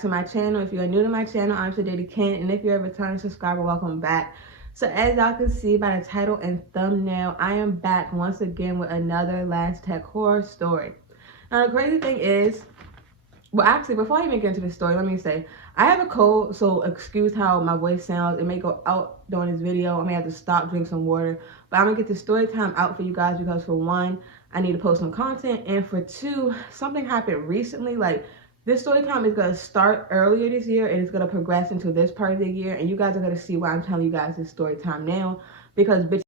to my channel. If you are new to my channel, I'm Sadie Ken, and if you're a returning subscriber, welcome back. So as y'all can see by the title and thumbnail, I am back once again with another Last Tech horror story. Now the crazy thing is, well actually before I even get into the story, let me say, I have a cold, so excuse how my voice sounds. It may go out during this video. I may have to stop, drink some water, but I'm gonna get the story time out for you guys because for one, I need to post some content, and for two, something happened recently. Like, this story time is going to start earlier this year and it's going to progress into this part of the year, and you guys are going to see why I'm telling you guys this story time now, because bitch.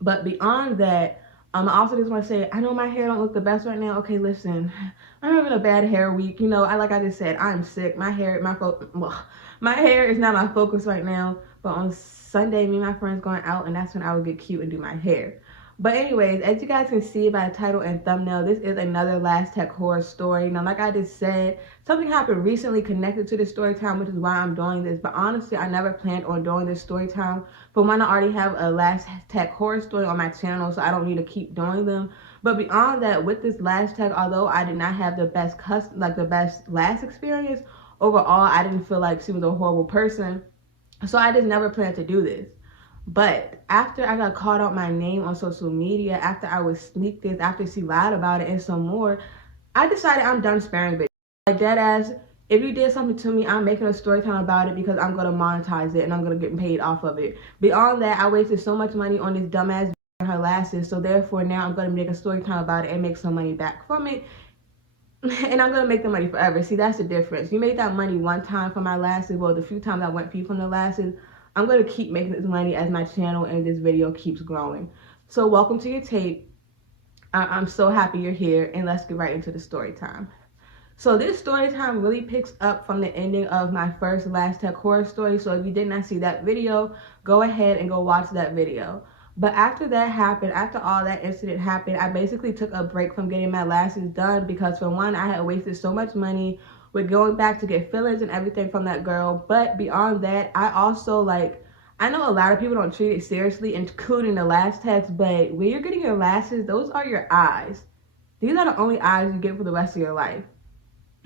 But beyond that, I also just want to say, I know my hair don't look the best right now. Okay, listen, I'm having a bad hair week. You know, like I just said, I'm sick. My hair is not my focus right now, but on Sunday, me and my friends going out, and that's when I would get cute and do my hair. But anyways, as you guys can see by the title and thumbnail, this is another Last Tech horror story. Now, like I just said, something happened recently connected to this story time, which is why I'm doing this. But honestly, I never planned on doing this story time. For one, I already have a Last Tech horror story on my channel, so I don't need to keep doing them. But beyond that, with this Last Tech, although I did not have the best last experience, overall, I didn't feel like she was a horrible person. So I just never planned to do this. But after I got called out my name on social media, after I was sneak this, after she lied about it and some more, I decided I'm done sparing bitches. Like, dead ass, if you did something to me, I'm making a story time about it because I'm going to monetize it and I'm going to get paid off of it. Beyond that, I wasted so much money on this dumbass and her lashes, so therefore now I'm going to make a story time about it and make some money back from it. And I'm going to make the money forever. See, that's the difference. You made that money one time for my lashes. Well, the few times I went for you from the lashes, I'm going to keep making this money as my channel and this video keeps growing. So welcome to your tape. I'm so happy you're here, and let's get right into the story time. So this story time really picks up from the ending of my first Last Tech horror story. So if you did not see that video, go ahead and go watch that video. But after that happened, after all that incident happened, I basically took a break from getting my lashes done because for one, I had wasted so much money with going back to get fillers and everything from that girl. But beyond that, I also, like, I know a lot of people don't treat it seriously, including the Last Techs, but when you're getting your lashes, those are your eyes. These are the only eyes you get for the rest of your life.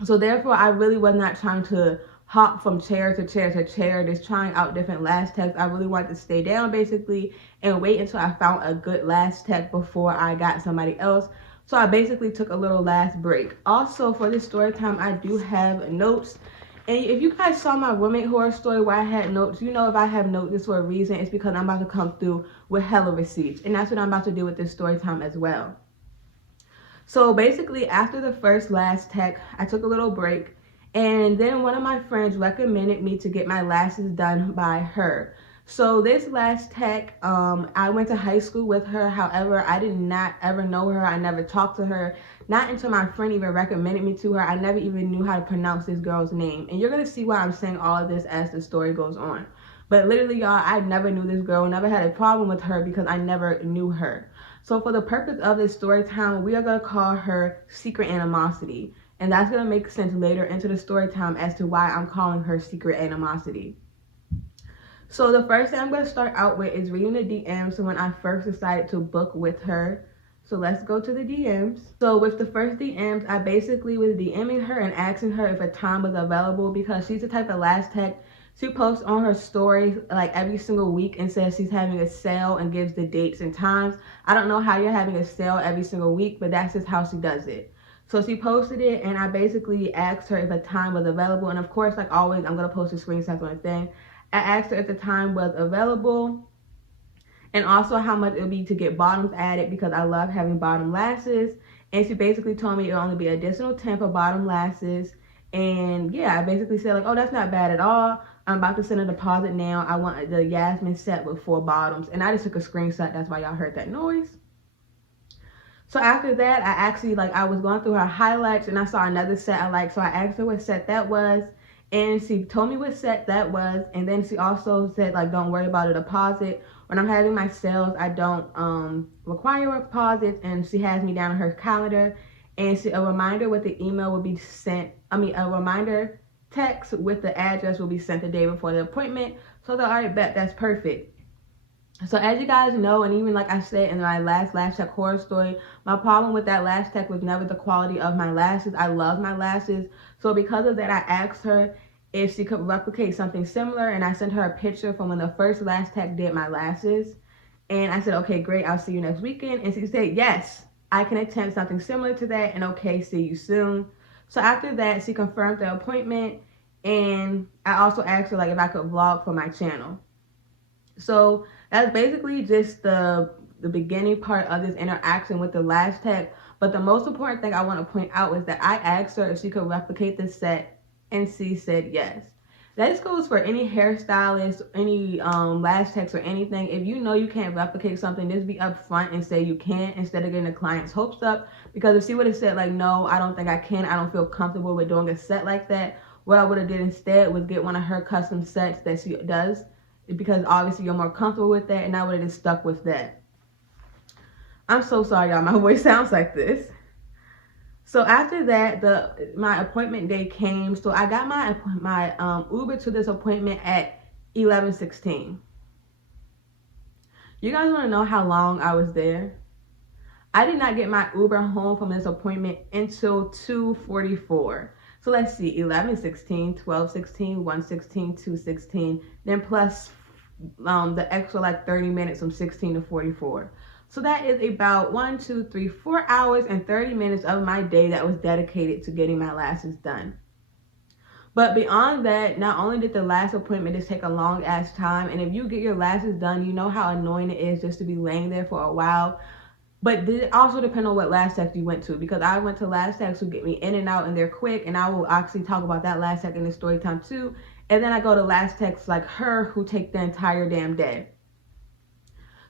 So therefore, I really was not trying to hop from chair to chair to chair, just trying out different Last Techs. I really wanted to stay down basically and wait until I found a good Last Tech before I got somebody else. So I basically took a little last break. Also, for this story time, I do have notes. And if you guys saw my roommate horror story where I had notes, you know if I have notes, it's for a reason. It's because I'm about to come through with hella receipts. And that's what I'm about to do with this story time as well. So basically, after the first Last Tech, I took a little break. And then one of my friends recommended me to get my lashes done by her. So this Last Tech, I went to high school with her. However, I did not ever know her. I never talked to her. Not until my friend even recommended me to her. I never even knew how to pronounce this girl's name. And you're going to see why I'm saying all of this as the story goes on. But literally, y'all, I never knew this girl. Never had a problem with her because I never knew her. So for the purpose of this story time, we are going to call her Secret Animosity. And that's going to make sense later into the story time as to why I'm calling her Secret Animosity. So the first thing I'm going to start out with is reading the DMs when I first decided to book with her. So let's go to the DMs. So with the first DMs, I basically was DMing her and asking her if a time was available because she's the type of Last Tech. She posts on her stories like every single week and says she's having a sale and gives the dates and times. I don't know how you're having a sale every single week, but that's just how she does it. So she posted it and I basically asked her if a time was available. And of course, like always, I'm going to post a screenshot on the thing. I asked her if the time was available and also how much it would be to get bottoms added because I love having bottom lashes. And she basically told me it would only be additional 10 for bottom lashes. And yeah, I basically said like, oh, that's not bad at all. I'm about to send a deposit now. I want the Yasmin set with 4 bottoms. And I just took a screenshot. That's why y'all heard that noise. So after that, I actually, like, I was going through her highlights and I saw another set I liked. So I asked her what set that was. And she told me what set that was. And then she also said, like, don't worry about a deposit. When I'm having my sales, I don't require a deposit. And she has me down on her calendar. And a reminder with the email will be sent. A reminder text with the address will be sent the day before the appointment. So they're, all right, bet, that's perfect. So as you guys know, and even like I said in my last lash tech horror story, my problem with that lash tech was never the quality of my lashes. I love my lashes. So because of that, I asked her if she could replicate something similar, and I sent her a picture from when the first lash tech did my lashes. And I said, okay, great, I'll see you next weekend. And she said, yes, I can attempt something similar to that, and okay, see you soon. So after that, she confirmed the appointment, and I also asked her like if I could vlog for my channel. So that's basically just the beginning part of this interaction with the lash tech. But the most important thing I want to point out is that I asked her if she could replicate the set, and she said yes. That goes for any hairstylist, any lash techs or anything. If you know you can't replicate something, just be upfront and say you can't instead of getting the client's hopes up. Because if she would have said like, no, I don't think I can, I don't feel comfortable with doing a set like that, what I would have did instead was get one of her custom sets that she does, because obviously you're more comfortable with that, and I would have just stuck with that. I'm so sorry, y'all. My voice sounds like this. So after that, my appointment day came. So I got my Uber to this appointment at 11:16. You guys want to know how long I was there? I did not get my Uber home from this appointment until 2:44. So let's see, 11:16, 12:16, 1:16, 2:16, then plus the extra like 30 minutes from 16 to 44. So that is about 4 hours and 30 minutes of my day that was dedicated to getting my lashes done. But beyond that, not only did the last appointment just take a long ass time, and if you get your lashes done, you know how annoying it is just to be laying there for a while. But it also depends on what lash tech you went to, because I went to lash techs who get me in and out and they're quick, and I will actually talk about that lash tech in the story time too. And then I go to lash techs like her who take the entire damn day.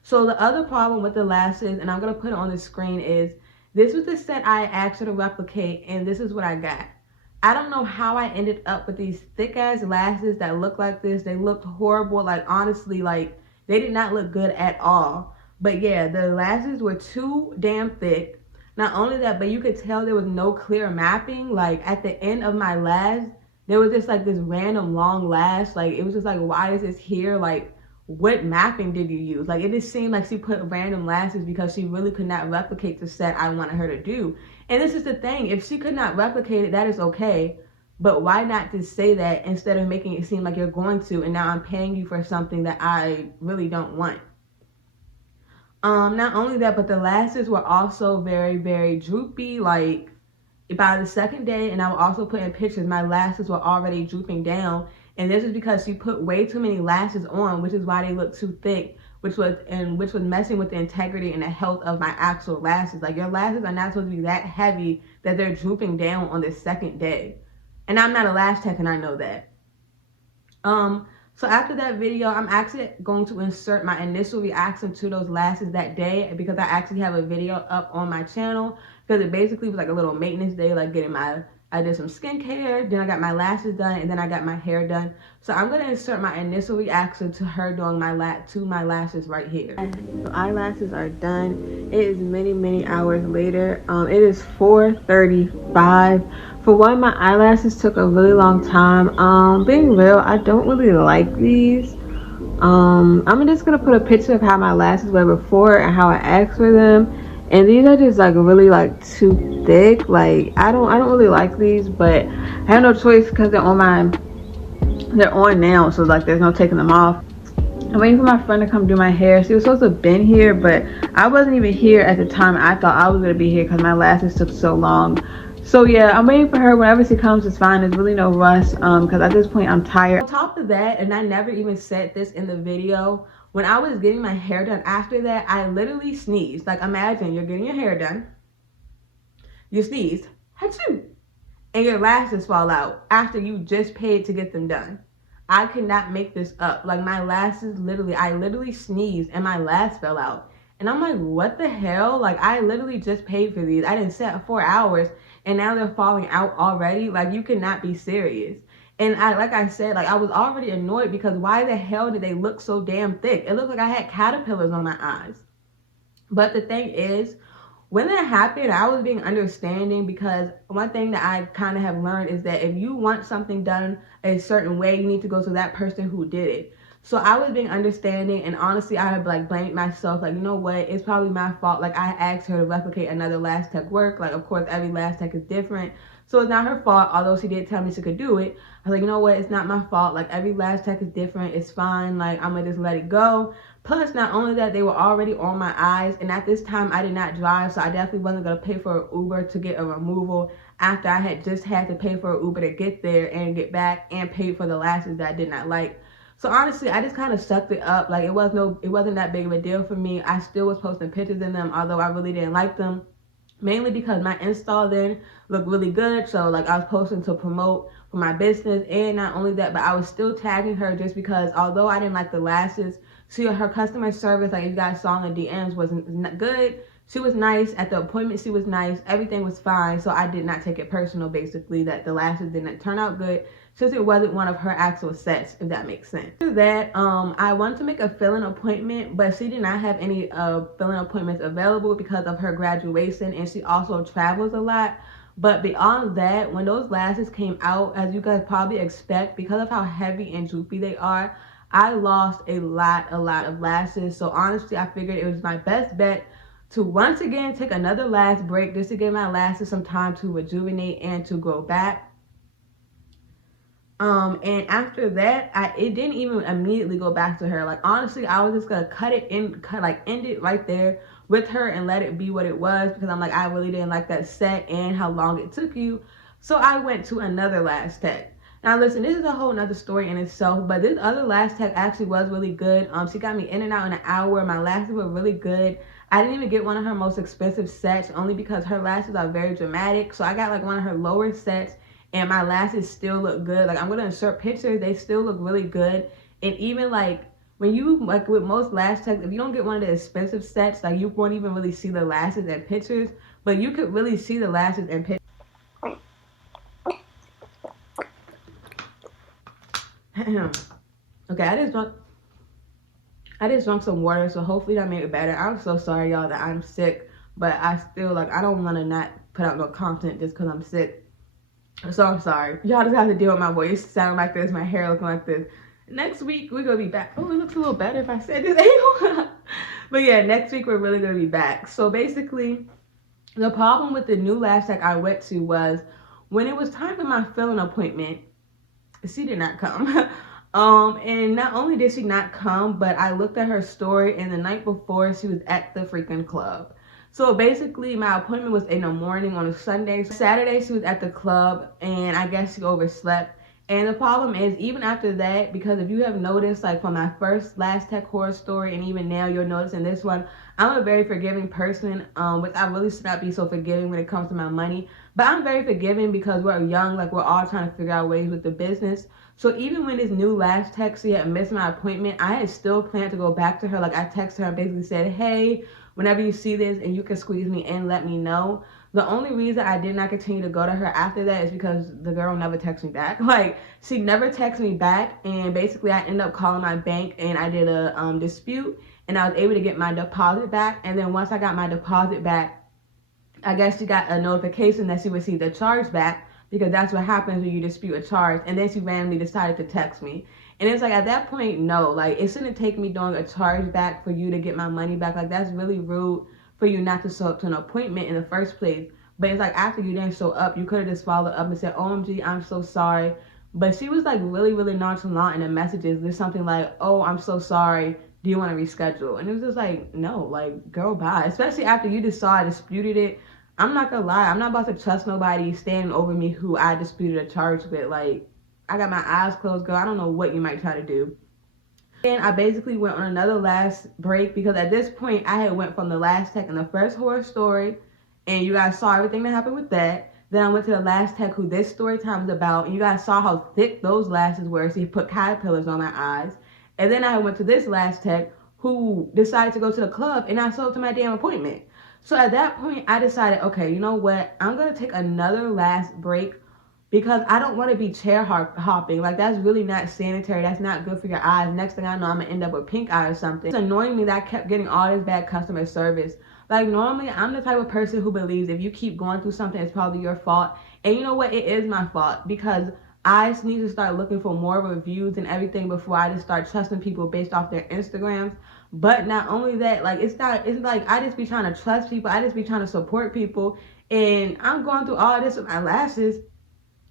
So the other problem with the lashes, and I'm going to put it on the screen, is this was the set I asked her to replicate, and this is what I got. I don't know how I ended up with these thick ass lashes that look like this. They looked horrible. Like, honestly, like, they did not look good at all. But yeah, the lashes were too damn thick. Not only that, but you could tell there was no clear mapping. Like, at the end of my lash, there was just like this random long lash. Like, it was just like, why is this here? Like, what mapping did you use? Like, it just seemed like she put random lashes because she really could not replicate the set I wanted her to do. And this is the thing, if she could not replicate it, that is okay. But why not just say that instead of making it seem like you're going to, and now I'm paying you for something that I really don't want. Not only that, but the lashes were also very, very droopy. Like, by the second day, and I will also put in pictures, my lashes were already drooping down. And this is because she put way too many lashes on, which is why they look too thick, which was messing with the integrity and the health of my actual lashes. Like, your lashes are not supposed to be that heavy that they're drooping down on the second day. And I'm not a lash tech, and I know that. So after that video, I'm actually going to insert my initial reaction to those lashes that day, because I actually have a video up on my channel, because it basically was like a little maintenance day, like I did some skincare, then I got my lashes done, and then I got my hair done. So I'm gonna insert my initial reaction to her doing my lashes right here. So eyelashes are done. It is many, many hours later. It is 4:35. For one, my eyelashes took a really long time. Being real, I don't really like these. I'm just gonna put a picture of how my lashes were before and how I asked for them. And these are just like really like too thick. Like, I don't really like these, but I have no choice because they're on now, so like there's no taking them off. I'm waiting for my friend to come do my hair. She was supposed to have been here, but I wasn't even here at the time I thought I was gonna be here because my lashes took so long. So yeah, I'm waiting for her. Whenever she comes, it's fine. There's really no rush, because at this point I'm tired. On top of that, and I never even said this in the video, when I was getting my hair done after that, I literally sneezed. Like, imagine you're getting your hair done, you sneezed, achoo, and your lashes fall out after you just paid to get them done. I cannot make this up. Like, my lashes, I literally sneezed and my lash fell out. And I'm like, what the hell? Like, I literally just paid for these. I didn't set 4 hours and now they're falling out already. Like, you cannot be serious. And like I said, like, I was already annoyed because why the hell did they look so damn thick? It looked like I had caterpillars on my eyes. But the thing is, when that happened, I was being understanding, because one thing that I kind of have learned is that if you want something done a certain way, you need to go to that person who did it. So I was being understanding, and honestly, I had like blamed myself. Like, you know what? It's probably my fault. Like, I asked her to replicate another lash tech work. Like, of course, every lash tech is different. So it's not her fault, although she did tell me she could do it. I was like, you know what? It's not my fault. Like, every lash tech is different. It's fine. Like, I'm going to just let it go. Plus, not only that, they were already on my eyes. And at this time, I did not drive. So I definitely wasn't going to pay for an Uber to get a removal after I had just had to pay for an Uber to get there and get back and pay for the lashes that I did not like. So honestly, I just kind of sucked it up. Like, it wasn't that big of a deal for me. I still was posting pictures in them, although I really didn't like them. Mainly because my install then looked really good. So like, I was posting to promote for my business, and not only that, but I was still tagging her just because although I didn't like the lashes, her customer service, like you guys saw in the DMs, wasn't good. She was nice. At the appointment, she was nice. Everything was fine. So I did not take it personal, basically, that the lashes didn't turn out good, since it wasn't one of her actual sets, if that makes sense. After that, I wanted to make a fill-in appointment, but she did not have any fill-in appointments available because of her graduation, and she also travels a lot. But beyond that, when those lashes came out, as you guys probably expect, because of how heavy and droopy they are, I lost a lot of lashes. So honestly, I figured it was my best bet to once again take another lash break just to give my lashes some time to rejuvenate and to grow back. And after that, it didn't even immediately go back to her. Like, honestly, I was just gonna end it right there with her and let it be what it was, because I'm like, I really didn't like that set and how long it took you. So I went to another lash tech. Now listen, this is a whole nother story in itself, but this other lash tech actually was really good. She got me in and out in an hour. My lashes were really good. I didn't even get one of her most expensive sets, only because her lashes are very dramatic. So I got like one of her lower sets, and my lashes still look good. Like, I'm gonna insert pictures, they still look really good. And even like when you, like with most lash techs, if you don't get one of the expensive sets, like you won't even really see the lashes in pictures, but you could really see the lashes in pictures. Okay, I just drunk some water, so hopefully that made it better. I'm so sorry, y'all, that I'm sick, but I still, like, I don't want to not put out no content just because I'm sick. So I'm sorry. Y'all just have to deal with my voice sounding like this, my hair looking like this. Next week, we're going to be back. Oh, it looks a little better if I said this angle. But yeah, next week, we're really going to be back. So basically, the problem with the new lash tech I went to was when it was time for my fill-in appointment, she did not come. And not only did she not come, but I looked at her story, and the night before, she was at the freaking club. So basically, my appointment was in the morning on a Sunday. Saturday, she was at the club, and I guess she overslept. And the problem is, even after that, because if you have noticed, like from my first lash tech horror story, and even now you'll notice in this one, I'm a very forgiving person, which I really should not be so forgiving when it comes to my money. But I'm very forgiving because we're young, like we're all trying to figure out ways with the business. So even when this new lash tech, she had missed my appointment, I had still planned to go back to her. Like, I texted her and basically said, hey, whenever you see this and you can squeeze me in, let me know. The only reason I did not continue to go to her after that is because the girl never texted me back. Like, she never texted me back, and basically I ended up calling my bank, and I did a dispute, and I was able to get my deposit back. And then once I got my deposit back, I guess she got a notification that she received a charge back, because that's what happens when you dispute a charge. And then she randomly decided to text me. And it's like, at that point, no, like, it shouldn't take me doing a charge back for you to get my money back. Like, that's really rude for you not to show up to an appointment in the first place. But it's like, after you didn't show up, you could have just followed up and said, OMG, I'm so sorry. But she was like really nonchalant in the messages. There's something like, oh, I'm so sorry, do you want to reschedule? And it was just like, no, like, girl, bye. Especially after you just saw I disputed it. I'm not gonna lie, I'm not about to trust nobody standing over me who I disputed a charge with. Like, I got my eyes closed, girl. I don't know what you might try to do. And I basically went on another last break, because at this point I had went from the lash tech in the first horror story, and you guys saw everything that happened with that. Then I went to the lash tech who this story time is about, and you guys saw how thick those lashes were. So he put caterpillars on my eyes. And then I went to this lash tech who decided to go to the club, and I sold to my damn appointment. So at that point, I decided, okay, you know what? I'm going to take another last break, because I don't want to be chair hopping. Like, that's really not sanitary. That's not good for your eyes. Next thing I know, I'm going to end up with pink eye or something. It's annoying me that I kept getting all this bad customer service. Like, normally, I'm the type of person who believes if you keep going through something, it's probably your fault. And you know what? It is my fault, because I just need to start looking for more reviews and everything before I just start trusting people based off their Instagrams. But not only that, like it's like I just be trying to trust people, I just be trying to support people, and I'm going through all this with my lashes.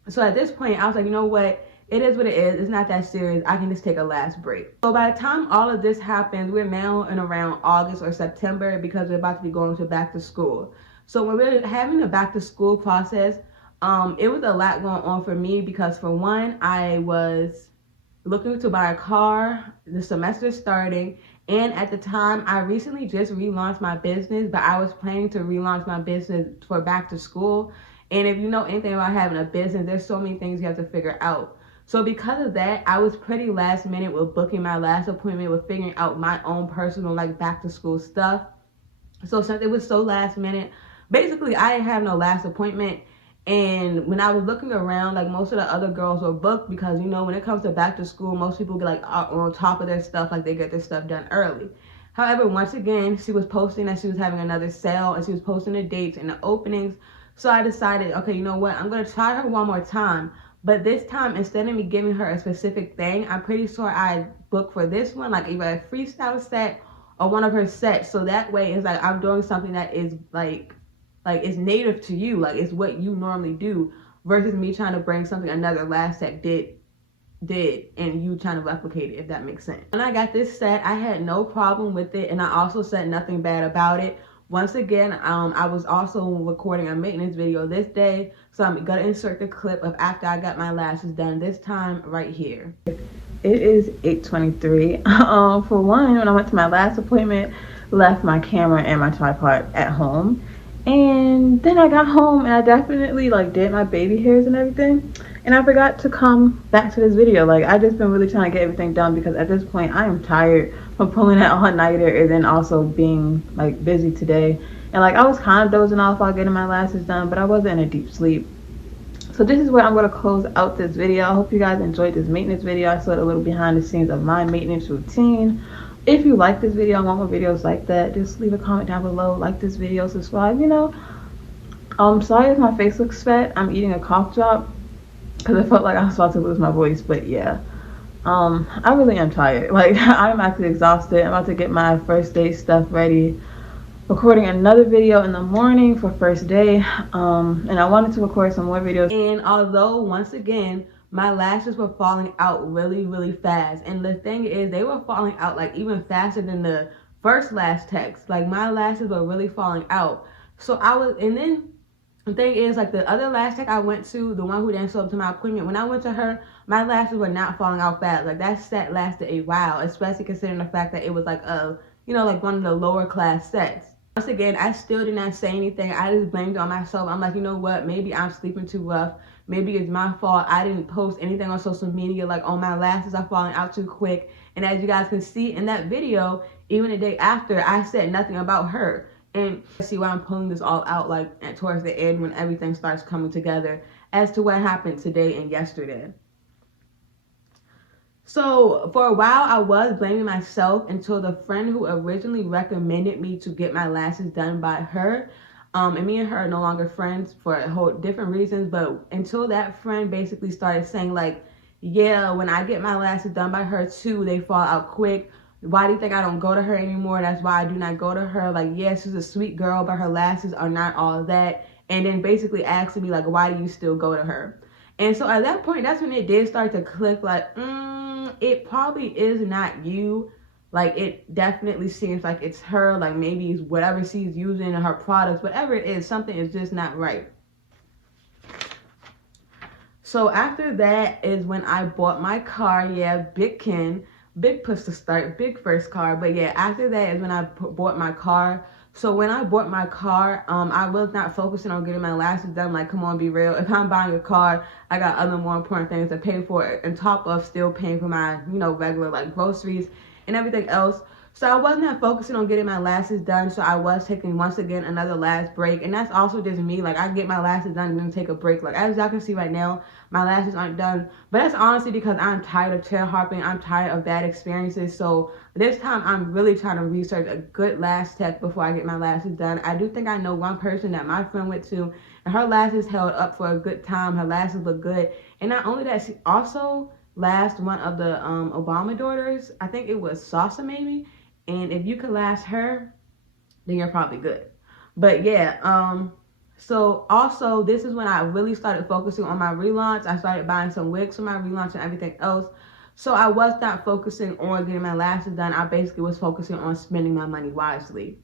So at this point, I was like, you know what? It is what it is. It's not that serious. I can just take a last break. So by the time all of this happens, we're now in around August or September because we're about to be going to back to school. So when we're having the back to school process, it was a lot going on for me because for one, I was looking to buy a car, the semester starting, and at the time I recently just relaunched my business, but I was planning to relaunch my business for back to school. And if you know anything about having a business, there's so many things you have to figure out. So because of that, I was pretty last minute with booking my last appointment, with figuring out my own personal like back to school stuff. So since it was so last minute, basically I didn't have no last appointment. And when I was looking around, like most of the other girls were booked because, you know, when it comes to back to school, most people get like on top of their stuff, like they get their stuff done early. However, once again, she was posting that she was having another sale and she was posting the dates and the openings. So I decided, okay, you know what? I'm going to try her one more time. But this time, instead of me giving her a specific thing, I'm pretty sure I booked for this one, like either a freestyle set or one of her sets. So that way it's like I'm doing something that is like it's native to you, like it's what you normally do, versus me trying to bring something another last set did and you trying to replicate it, if that makes sense. When I got this set, I had no problem with it, and I also said nothing bad about it. Once again, I was also recording a maintenance video this day, so I'm gonna insert the clip of after I got my lashes done, this time right here. It is 8:23. For one, when I went to my last appointment, left my camera and my tripod at home. And then I got home and I definitely like did my baby hairs and everything, and I forgot to come back to this video. Like I just been really trying to get everything done because at this point I am tired from pulling that all-nighter and then also being like busy today. And like I was kind of dozing off while getting my lashes done, but I wasn't in a deep sleep. So this is where I'm going to close out this video. I hope you guys enjoyed this maintenance video. I showed a little behind the scenes of my maintenance routine. If you like this video and want more videos like that, just leave a comment down below, like this video, subscribe, you know. Sorry if my face looks fat. I'm eating a cough drop because I felt like I was about to lose my voice, but yeah. I really am tired. Like I'm actually exhausted. I'm about to get my first day stuff ready. Recording another video in the morning for first day. And I wanted to record some more videos. And although once again, my lashes were falling out really fast, and the thing is they were falling out like even faster than the first lash text. Like my lashes were really falling out. So I was, and then the thing is, like the other lash tech I went to, the one who didn't show up to my appointment, when I went to her, my lashes were not falling out fast. Like that set lasted a while, especially considering the fact that it was like a, you know, like one of the lower class sets. Once again, I still did not say anything. I just blamed it on myself. I'm like, you know what? Maybe I'm sleeping too rough. Maybe it's my fault. I didn't post anything on social media. Like, oh, my lashes are falling out too quick. And as you guys can see in that video, even the day after, I said nothing about her. And see why I'm pulling this all out like towards the end when everything starts coming together as to what happened today and yesterday. So for a while, I was blaming myself until the friend who originally recommended me to get my lashes done by her, and me and her are no longer friends for a whole different reasons, but until that friend basically started saying like, yeah, when I get my lashes done by her too, they fall out quick. Why do you think I don't go to her anymore? That's why I do not go to her. Like, yeah, she's a sweet girl, but her lashes are not all that. And then basically asking me like, why do you still go to her? And so at that point, that's when it did start to click like, it probably is not you. Like it definitely seems like it's her. Like maybe it's whatever she's using in her products, whatever it is, something is just not right. So after that is when I bought my car. Yeah, big push to start, big first car. But yeah, after that is when I bought my car. So when I bought my car, I was not focusing on getting my lashes done. Like, come on, be real. If I'm buying a car, I got other more important things to pay for, on top of still paying for my, you know, regular like groceries and everything else. So I was not focusing on getting my lashes done. So I was taking, once again, another lash break. And that's also just me. Like, I get my lashes done and then take a break. Like, as y'all can see right now, my lashes aren't done. But that's honestly because I'm tired of chair hopping. I'm tired of bad experiences. So this time I'm really trying to research a good lash tech before I get my lashes done. I do think I know one person that my friend went to, and her lashes held up for a good time. Her lashes look good. And not only that, she also lashed one of the Obama daughters. I think it was Salsa maybe. And if you could last her, then you're probably good. But yeah, so also this is when I really started focusing on my relaunch. I started buying some wigs for my relaunch and everything else. So I was not focusing on getting my lashes done. I basically was focusing on spending my money wisely.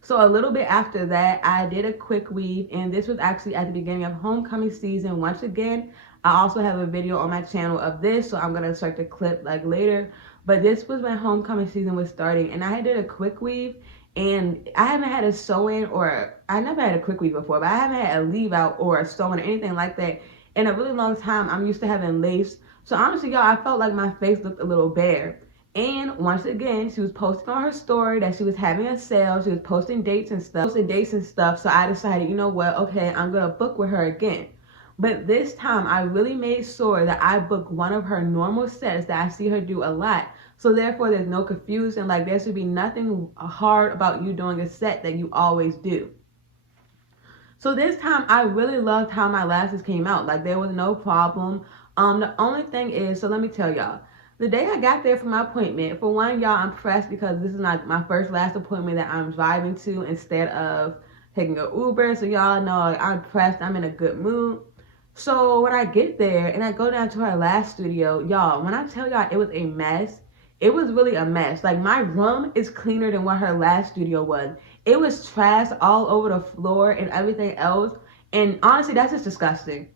So a little bit after that, I did a quick weave, and this was actually at the beginning of homecoming season. Once again, I also have a video on my channel of this, so I'm gonna start the clip like later. But this was when homecoming season was starting, and I did a quick weave, and I haven't had a sew-in, or I never had a quick weave before, but I haven't had a leave out or a sew-in or anything like that in a really long time. I'm used to having lace. So honestly, y'all, I felt like my face looked a little bare. And once again, she was posting on her story that she was having a sale. She was posting dates and stuff. So I decided, you know what? Okay, I'm going to book with her again. But this time, I really made sure that I booked one of her normal sets that I see her do a lot. So therefore, there's no confusion. Like, there should be nothing hard about you doing a set that you always do. So this time, I really loved how my lashes came out. Like, there was no problem. The only thing is, so let me tell y'all. The day I got there for my appointment, for one, y'all, I'm pressed because this is like my first last appointment that I'm driving to instead of taking an Uber. So y'all know, like, I'm pressed. I'm in a good mood. So when I get there and I go down to her lash studio, y'all, when I tell y'all it was a mess, it was really a mess. Like, my room is cleaner than what her lash studio was. It was trash all over the floor and everything else. And honestly, that's just disgusting.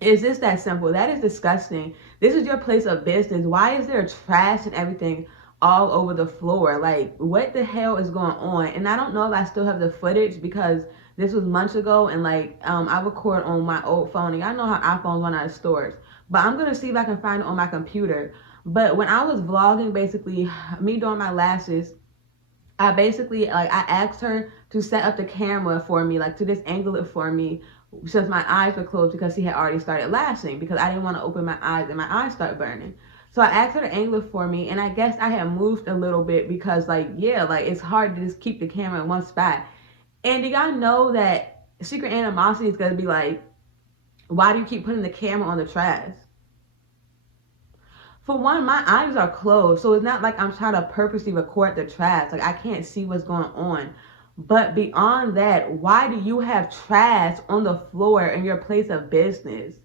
It's just that simple. That is disgusting. This is your place of business. Why is there trash and everything all over the floor? Like, what the hell is going on? And I don't know if I still have the footage because this was months ago, and like I record on my old phone, and y'all know how iPhones run out of storage. But I'm gonna see if I can find it on my computer. But when I was vlogging, basically me doing my lashes, I basically, like, I asked her to set up the camera for me, like to just angle it for me, since my eyes were closed because she had already started lashing, because I didn't want to open my eyes and my eyes start burning. So I asked her to angle it for me, and I guess I had moved a little bit because, like, yeah, like, it's hard to just keep the camera in one spot. And do y'all know that secret animosity is going to be like, why do you keep putting the camera on the trash? For one, my eyes are closed, so it's not like I'm trying to purposely record the trash. Like, I can't see what's going on. But beyond that, why do you have trash on the floor in your place of business?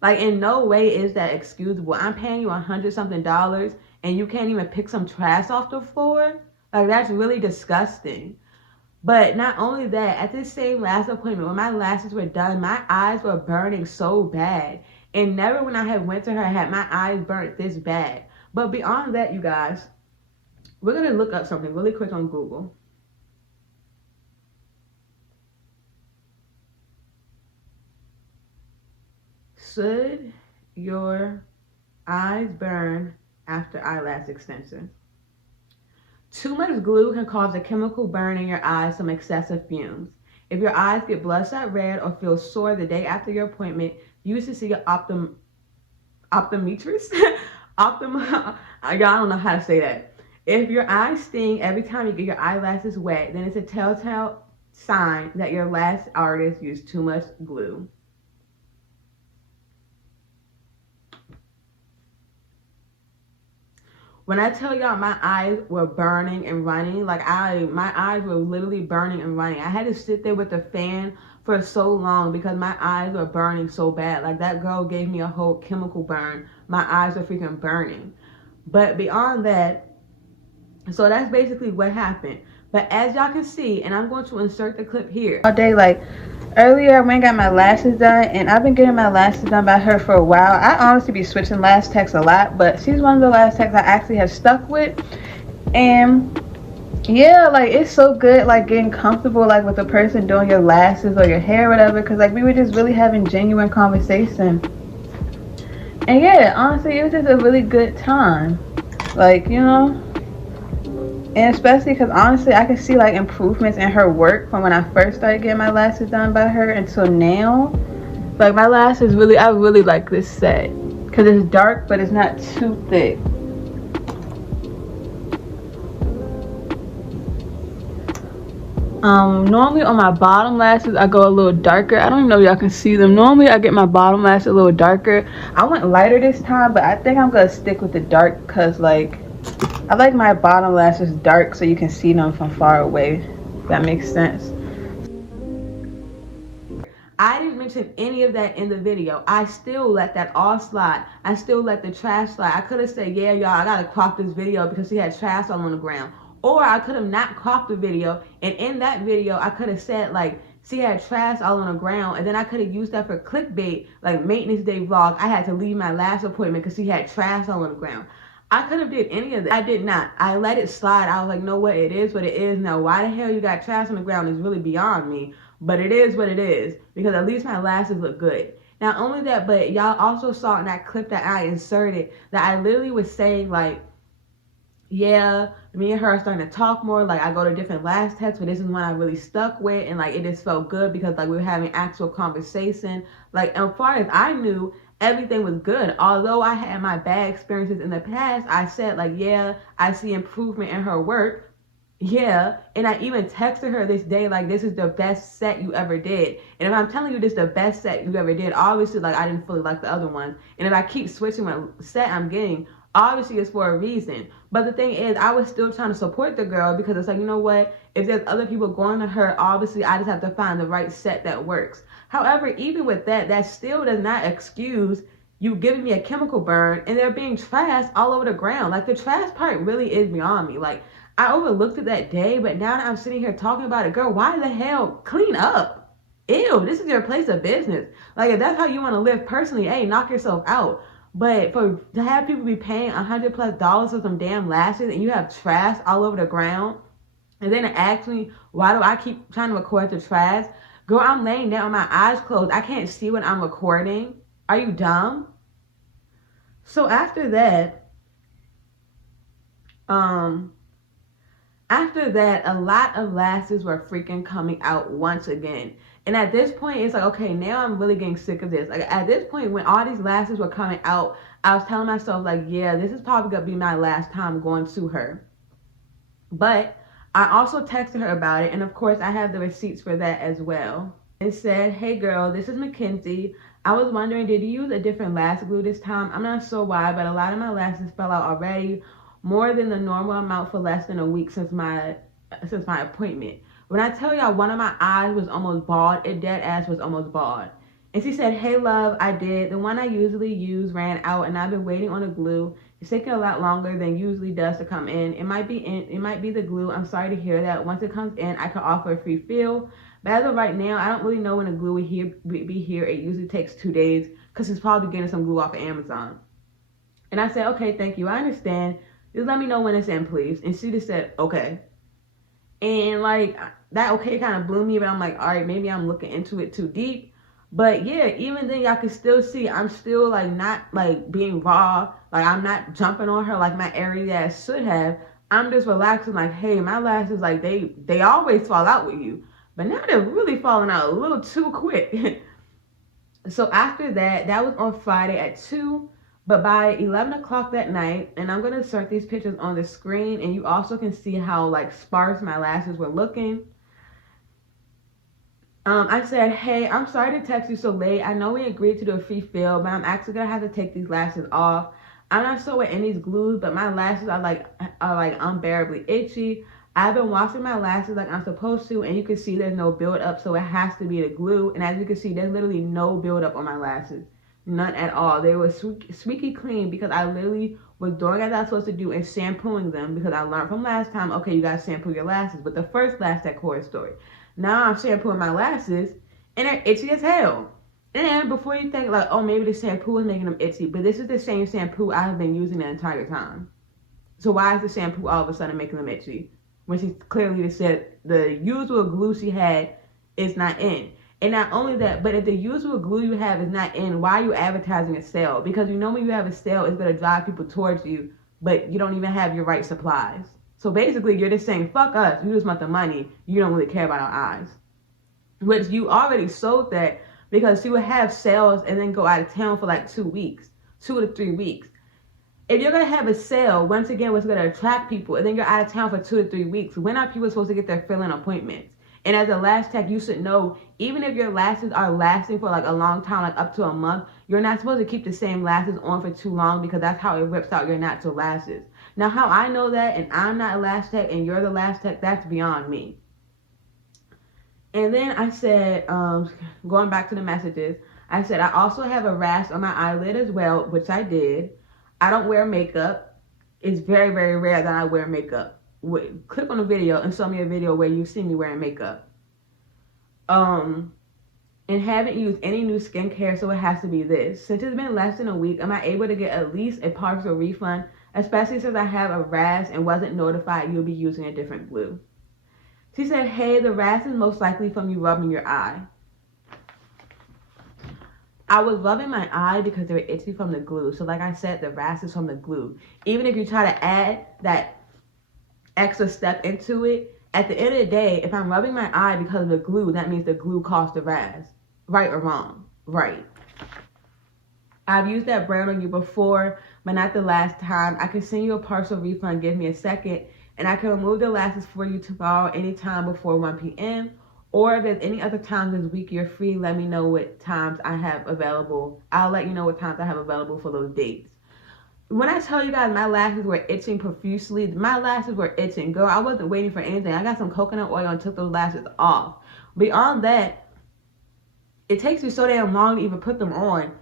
Like, in no way is that excusable. I'm paying you $100-something and you can't even pick some trash off the floor? Like, that's really disgusting. But not only that, at this same last appointment, when my lashes were done, my eyes were burning so bad. And never when I had went to her had my eyes burnt this bad. But beyond that, you guys, we're going to look up something really quick on Google. Should your eyes burn after eyelash extension? Too much glue can cause a chemical burn in your eyes from excessive fumes. If your eyes get bloodshot red or feel sore the day after your appointment, you should see an optometrist. I don't know how to say that. If your eyes sting every time you get your eyelashes wet, then it's a telltale sign that your lash artist used too much glue. When I tell y'all my eyes were burning and running, like my eyes were literally burning and running. I had to sit there with the fan for so long because my eyes were burning so bad. Like, that girl gave me a whole chemical burn. My eyes were freaking burning. But beyond that, so that's basically what happened. But as y'all can see, and I'm going to insert the clip here. All day, like, earlier I went and got my lashes done, and I've been getting my lashes done by her for a while. I honestly be switching lash techs a lot, but she's one of the lash techs I actually have stuck with. And Yeah, like it's so good, like getting comfortable, like with the person doing your lashes or your hair, or whatever. Cause like we were just really having genuine conversation, and yeah, honestly, it was just a really good time. Like and especially because honestly, I could see like improvements in her work from when I first started getting my lashes done by her until now. Like my lashes really, I really like this set because it's dark, but it's not too thick. Normally on my bottom lashes, I go a little darker. I don't even know if y'all can see them. Normally, I get my bottom lash a little darker. I went lighter this time, but I think I'm gonna stick with the dark because, like, I like my bottom lashes dark so you can see them from far away. If that makes sense. I didn't mention any of that in the video. I still let that all slide. I still let the trash slide. I could have said, yeah, y'all, I gotta crop this video because she had trash all on the ground. Or I could have not cropped the video, and in that video, I could have said, like, she had trash all on the ground, and then I could have used that for clickbait, like maintenance day vlog. I had to leave my last appointment because she had trash all on the ground. I could have did any of that. I did not. I let it slide. I was like, no, what, it is what it is. Now, why the hell you got trash on the ground is really beyond me. But it is what it is because at least my lashes look good. Not only that, but y'all also saw in that clip that I inserted that I literally was saying, like, yeah, me and her are starting to talk more. Like, I go to different lash tests, but this is one I really stuck with, and like it just felt good because like we were having actual conversation. Like, as far as I knew, everything was good. Although I had my bad experiences in the past, I said, like, yeah, I see improvement in her work. Yeah, and I even texted her this day, like, this is the best set you ever did. And if I'm telling you this is the best set you ever did, obviously, like, I didn't fully like the other one. And if I keep switching what set I'm getting, obviously it's for a reason. But the thing is, I was still trying to support the girl because it's like, you know what? If there's other people going to her, obviously I just have to find the right set that works. However, even with that, that still does not excuse you giving me a chemical burn and there being trash all over the ground. Like, the trash part really is beyond me. Like, I overlooked it that day, but now that I'm sitting here talking about it, girl, why the hell clean up? Ew, this is your place of business. Like, if that's how you want to live personally, hey, knock yourself out. But for to have people be paying $100+ for some damn lashes and you have trash all over the ground, and then ask me why do I keep trying to record the trash? Girl, I'm laying down with my eyes closed. I can't see what I'm recording. Are you dumb? So um, after that, a lot of lashes were freaking coming out once again. And at this point, it's like, okay, now I'm really getting sick of this. Like, at this point, when all these lashes were coming out, I was telling myself, like, yeah, this is probably going to be my last time going to her. But I also texted her about it. And of course, I have the receipts for that as well. It said, hey girl, this is McKenzie. I was wondering, did you use a different lash glue this time? I'm not sure why, but a lot of my lashes fell out already, more than the normal amount for less than a week since my appointment. When I tell y'all one of my eyes was almost bald, it dead ass was almost bald. And she said, hey love, I did. The one I usually use ran out and I've been waiting on the glue. It's taking a lot longer than usually does to come in. It might be the glue. I'm sorry to hear that. Once it comes in, I can offer a free fill. But as of right now, I don't really know when the glue will be here. It usually takes 2 days because he's probably getting some glue off of Amazon. And I said, okay, thank you. I understand. Just let me know when it's in, please. And she just said, okay. And like that okay kind of blew me, but I'm like, all right, maybe I'm looking into it too deep. But yeah, even then y'all can still see I'm still like not like being raw. Like, I'm not jumping on her like my Aries ass should have. I'm just relaxing, like, hey, my lashes, like they always fall out with you. But now they're really falling out a little too quick. So after that, that was on Friday at 2. But by 11 o'clock that night, and I'm going to insert these pictures on the screen, and you also can see how like sparse my lashes were looking. I said, hey, I'm sorry to text you so late. I know we agreed to do a free fill, but I'm actually going to have to take these lashes off. I'm not sure what any glues, but my lashes are like unbearably itchy. I've been washing my lashes like I'm supposed to, and you can see there's no buildup, so it has to be the glue. And as you can see, there's literally no buildup on my lashes. None at all. They were squeaky clean because I literally was doing as I was supposed to do and shampooing them because I learned from last time, okay, you gotta shampoo your lashes. But the first lash tech horror story. Now I'm shampooing my lashes and they're itchy as hell. And before you think like, oh, maybe the shampoo is making them itchy, but this is the same shampoo I have been using the entire time. So why is the shampoo all of a sudden making them itchy? when she clearly said the usual glue she had is not in. And not only that, but if the usual glue you have is not in, why are you advertising a sale? Because you know when you have a sale, it's going to drive people towards you, but you don't even have your right supplies. So basically, you're just saying, fuck us, you just want the money, you don't really care about our eyes. Which you already sold that because she would have sales and then go out of town for like 2 weeks, 2 to 3 weeks. If you're going to have a sale, once again, what's going to attract people, and then you're out of town for 2 to 3 weeks, when are people supposed to get their fill-in appointments? And as a lash tech, you should know, even if your lashes are lasting for like a long time, like up to a month, you're not supposed to keep the same lashes on for too long because that's how it rips out your natural lashes. Now, how I know that, and I'm not a lash tech, and you're the lash tech, that's beyond me. And then I said, going back to the messages, I said, I also have a rash on my eyelid as well, which I did. I don't wear makeup. It's very, very rare that I wear makeup. Click on the video and show me a video where you see me wearing makeup. And haven't used any new skincare, so it has to be this. Since it's been less than a week, am I able to get at least a partial refund, especially since I have a rash and wasn't notified you'll be using a different glue? She said, hey, the rash is most likely from you rubbing your eye. I was rubbing my eye because they were itchy from the glue. So like I said, the rash is from the glue. Even if you try to add that extra step into it, at the end of the day, if I'm rubbing my eye because of the glue, that means the glue caused the rash. Right or wrong? Right. I've used that brand on you before, but not the last time. I can send you a partial refund. Give me a second. And I can remove the lashes for you tomorrow anytime before 1 p.m. Or if there's any other times this week you're free, let me know what times I have available. I'll let you know what times I have available for those dates. When I tell you guys my lashes were itching profusely, my lashes were itching. Girl, I wasn't waiting for anything. I got some coconut oil and took those lashes off. Beyond that, it takes me so damn long to even put them on.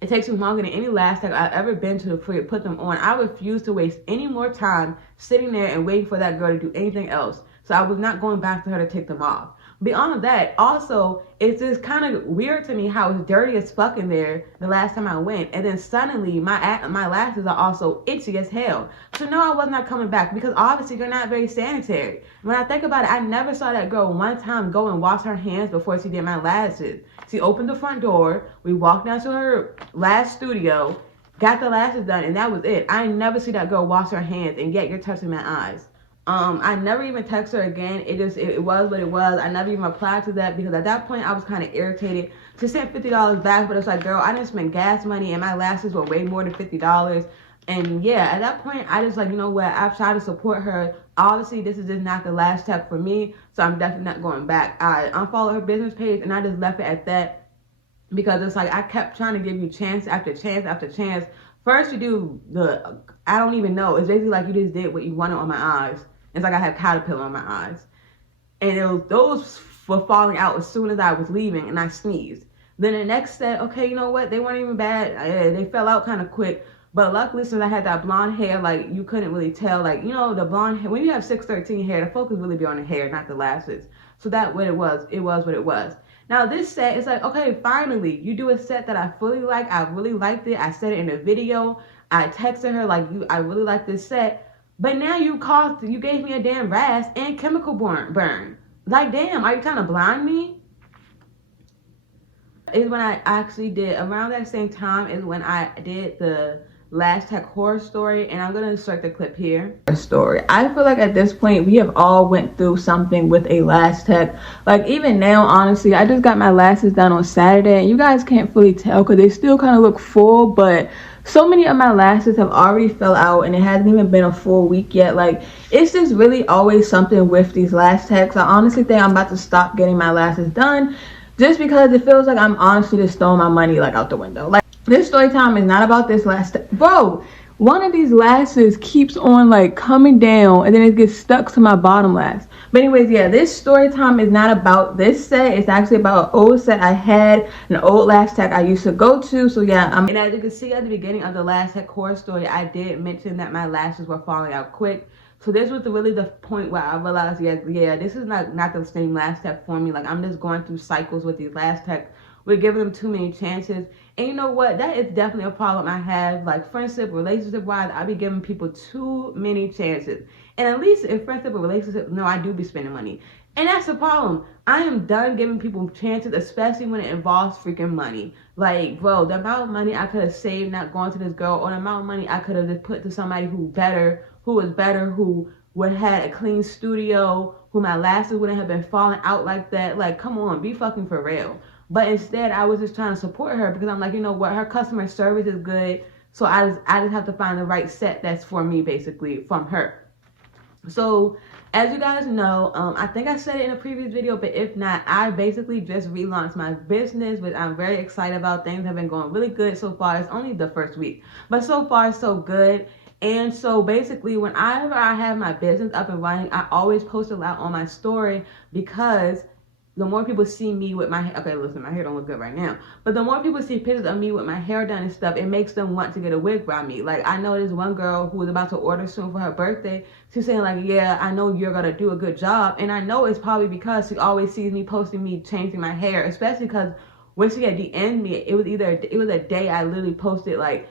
It takes me longer than any lash tech I've ever been to before you put them on. I refuse to waste any more time sitting there and waiting for that girl to do anything else. So I was not going back to her to take them off. Beyond that, also, it's just kind of weird to me how it's dirty as fuck in there the last time I went. And then suddenly, my lashes are also itchy as hell. So no, I was not coming back because obviously you're not very sanitary. When I think about it, I never saw that girl one time go and wash her hands before she did my lashes. She opened the front door, we walked down to her lash studio, got the lashes done, and that was it. I never see that girl wash her hands, and yet you're touching my eyes. I never even text her again. It was what it was. I never even replied to that because at that point I was kind of irritated. She sent $50 back, but it's like, girl, I didn't spend gas money and my lashes were way more than $50. And yeah, at that point I just like, you know what, I've tried to support her. Obviously this is just not the last step for me, so I'm definitely not going back. I unfollowed her business page and I just left it at that because it's like I kept trying to give you chance after chance after chance. First you do the, I don't even know, it's basically like you just did what you wanted on my eyes. It's like I have caterpillar on my eyes. And those were falling out as soon as I was leaving and I sneezed. Then the next set, okay, you know what? They weren't even bad. They fell out kind of quick. But luckily, since I had that blonde hair, like, you couldn't really tell. Like, you know, the blonde hair, when you have 613 hair, the focus really be on the hair, not the lashes. So that's what it was. It was what it was. Now, this set, it's like, okay, finally, you do a set that I fully like. I really liked it. I said it in a video. I texted her, like, I really like this set. But now you gave me a damn rash and chemical burn. Like, damn, are you trying to blind me? Is when I actually did, around that same time is when I did the lash tech horror story, and I'm gonna insert the clip here. Story. I feel like at this point we have all went through something with a lash tech. Like even now, honestly, I just got my lashes done on Saturday, and you guys can't fully tell because they still kind of look full, but so many of my lashes have already fell out and it hasn't even been a full week yet. Like, it's just really always something with these lash techs. I honestly think I'm about to stop getting my lashes done just because it feels like I'm honestly just throwing my money like out the window. Like, this story time is not about this lash tech. Bro, one of these lashes keeps on like coming down and then it gets stuck to my bottom lash. But anyways, yeah, this story time is not about this set. It's actually about an old set I had, an old lash tech I used to go to. So yeah, and as you can see at the beginning of the lash tech horror story, I did mention that my lashes were falling out quick. So this was really the point where I realized, yeah, this is not the same lash tech for me. Like, I'm just going through cycles with these lash techs. We're giving them too many chances. And you know what? That is definitely a problem I have. Like, friendship, relationship-wise, I be giving people too many chances. And at least in friendship or relationship, no, I do be spending money. And that's the problem. I am done giving people chances, especially when it involves freaking money. Like, bro, the amount of money I could have saved not going to this girl, or the amount of money I could have just put to somebody who was better, who would have had a clean studio, who my lashes wouldn't have been falling out like that. Like, come on, be fucking for real. But instead, I was just trying to support her because I'm like, you know what, her customer service is good. So I just have to find the right set that's for me, basically, from her. So as you guys know, I think I said it in a previous video, but if not, I basically just relaunched my business, which I'm very excited about. Things have been going really good so far. It's only the first week, but so far so good. And so basically, whenever I have my business up and running, I always post a lot on my story, because the more people see me with my hair, okay, listen, my hair don't look good right now, but the more people see pictures of me with my hair done and stuff, it makes them want to get a wig by me. Like, I know there's one girl who was about to order soon for her birthday. She's saying like, yeah, I know you're gonna do a good job, and I know it's probably because she always sees me posting me changing my hair, especially because when she had DM'd me, it was a day I literally posted like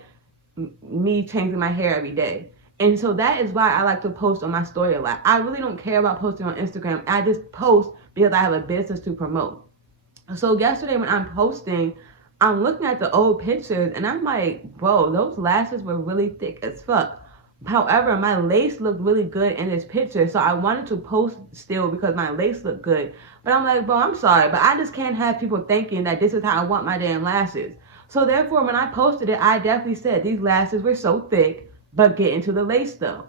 me changing my hair every day. And so that is why I like to post on my story a lot. I really don't care about posting on Instagram. I just post because I have a business to promote. So yesterday when I'm posting, I'm looking at the old pictures and I'm like, whoa, those lashes were really thick as fuck. However, my lace looked really good in this picture, so I wanted to post still because my lace looked good. But I'm like, bro, I'm sorry, but I just can't have people thinking that this is how I want my damn lashes. So therefore, when I posted it, I definitely said these lashes were so thick, but get into the lace though.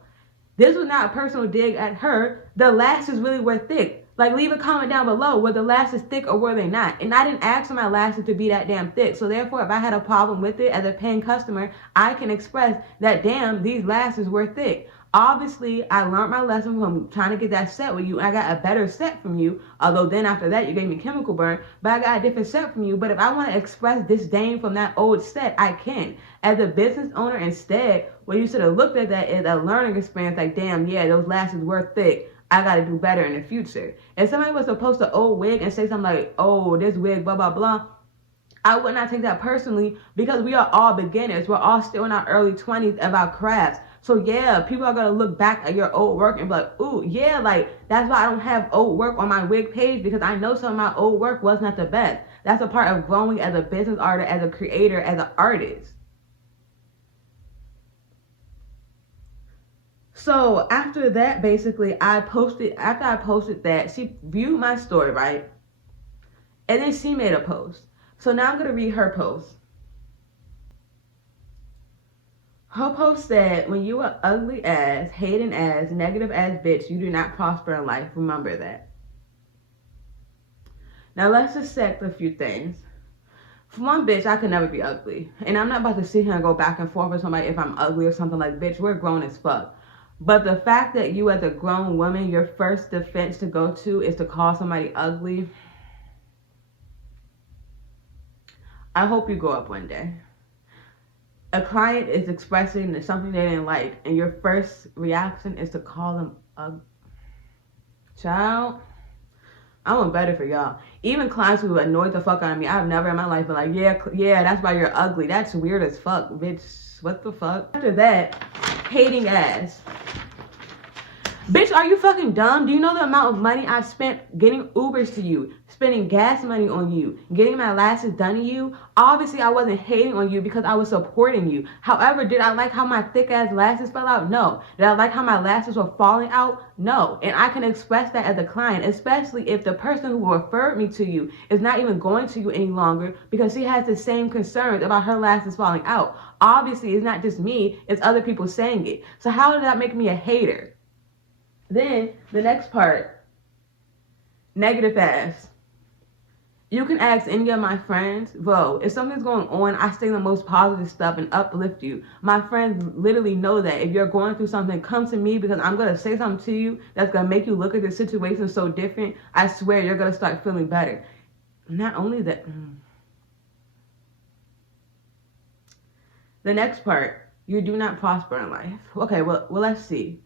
This was not a personal dig at her. The lashes really were thick. Like, leave a comment down below. Were the lashes thick or were they not? And I didn't ask for my lashes to be that damn thick. So therefore, if I had a problem with it as a paying customer, I can express that, damn, these lashes were thick. Obviously, I learned my lesson from trying to get that set with you. And I got a better set from you. Although then after that, you gave me chemical burn. But I got a different set from you. But if I want to express disdain from that old set, I can. As a business owner, instead, what you should have looked at that is a learning experience. Like, damn, yeah, those lashes were thick. I got to do better in the future. If somebody was to post an old wig and say something like, oh, this wig, blah, blah, blah, I would not take that personally, because we are all beginners. We're all still in our early 20s of our crafts. So yeah, people are going to look back at your old work and be like, ooh, yeah, like, that's why I don't have old work on my wig page, because I know some of my old work was not the best. That's a part of growing as a business artist, as a creator, as an artist. So after that, basically, after I posted that, she viewed my story, right? And then she made a post. So now I'm going to read her post. Her post said, when you are ugly ass, hating ass, negative ass bitch, you do not prosper in life. Remember that. Now let's dissect a few things. For one, bitch, I could never be ugly. And I'm not about to sit here and go back and forth with somebody if I'm ugly or something. Like, bitch, we're grown as fuck. But the fact that you as a grown woman, your first defense to go to is to call somebody ugly, I hope you grow up one day. A client is expressing something they didn't like, and your first reaction is to call them ugly. Child, I want better for y'all. Even clients who annoyed the fuck out of me, I've never in my life been like, yeah, that's why you're ugly. That's weird as fuck, bitch. What the fuck? After that, hating ass. Bitch, are you fucking dumb? Do you know the amount of money I spent getting Ubers to you, spending gas money on you, getting my lashes done to you? Obviously, I wasn't hating on you because I was supporting you. However, did I like how my thick ass lashes fell out? No. Did I like how my lashes were falling out? No. And I can express that as a client, especially if the person who referred me to you is not even going to you any longer because she has the same concerns about her lashes falling out. Obviously, it's not just me, it's other people saying it. So how did that make me a hater? Then, the next part, negative ass. You can ask any of my friends, bro, if something's going on, I say the most positive stuff and uplift you. My friends literally know that. If you're going through something, come to me because I'm going to say something to you that's going to make you look at the situation so different. I swear you're going to start feeling better. Not only that. The next part, you do not prosper in life. Okay, well let's see.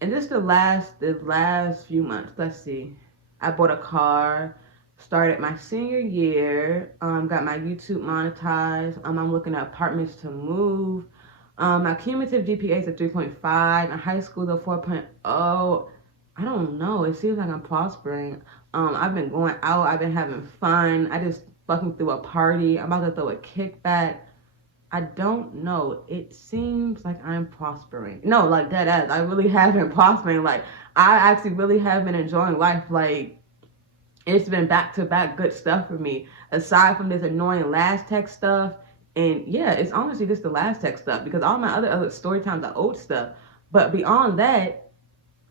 And this the last few months. Let's see. I bought a car, started my senior year, got my YouTube monetized. I'm looking at apartments to move. My cumulative GPA is a 3.5. In high school, the 4.0. I don't know. It seems like I'm prospering. I've been going out. I've been having fun. I just fucking threw a party. I'm about to throw a kickback. I don't know. It seems like I'm prospering. No, like that ass. I really have been prospering. Like, I actually really have been enjoying life. Like, it's been back to back good stuff for me. Aside from this annoying last text stuff. And yeah, it's honestly just the last text stuff because all my other story times are old stuff. But beyond that,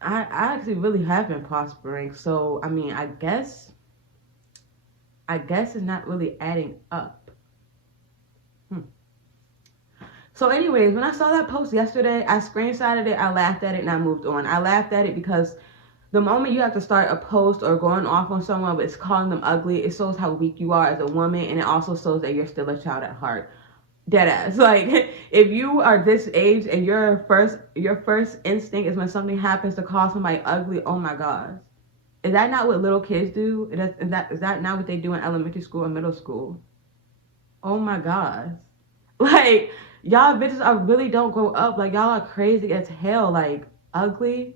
I actually really have been prospering. So I mean, I guess it's not really adding up. So anyways, when I saw that post yesterday, I screenshotted it, I laughed at it, and I moved on. I laughed at it because the moment you have to start a post or going off on someone but it's calling them ugly, it shows how weak you are as a woman, and it also shows that you're still a child at heart. Deadass. Like, if you are this age and your first instinct is when something happens to call somebody ugly, oh my god. Is that not what little kids do? Is that not what they do in elementary school and middle school? Oh my god. Like, y'all bitches are really don't grow up. Like, y'all are crazy as hell. Like, ugly.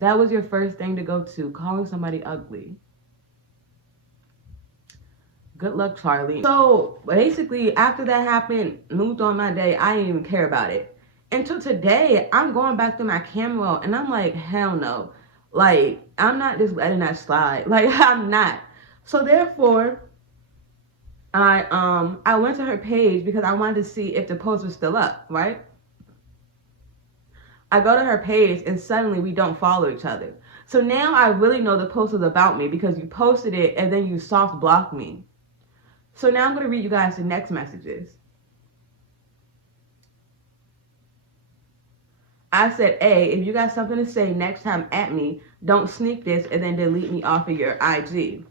That was your first thing to go to, calling somebody ugly. Good luck, Charlie. So basically, after that happened, moved on my day. I didn't even care about it. Until today, I'm going back to my camera roll, and I'm like, hell no. Like, I'm not just letting that slide. Like, I'm not. So therefore, I went to her page because I wanted to see if the post was still up, right? I go to her page and suddenly we don't follow each other. So now I really know the post was about me because you posted it and then you soft blocked me. So now I'm going to read you guys the next messages. I said, hey, if you got something to say next time at me, don't sneak this and then delete me off of your IG.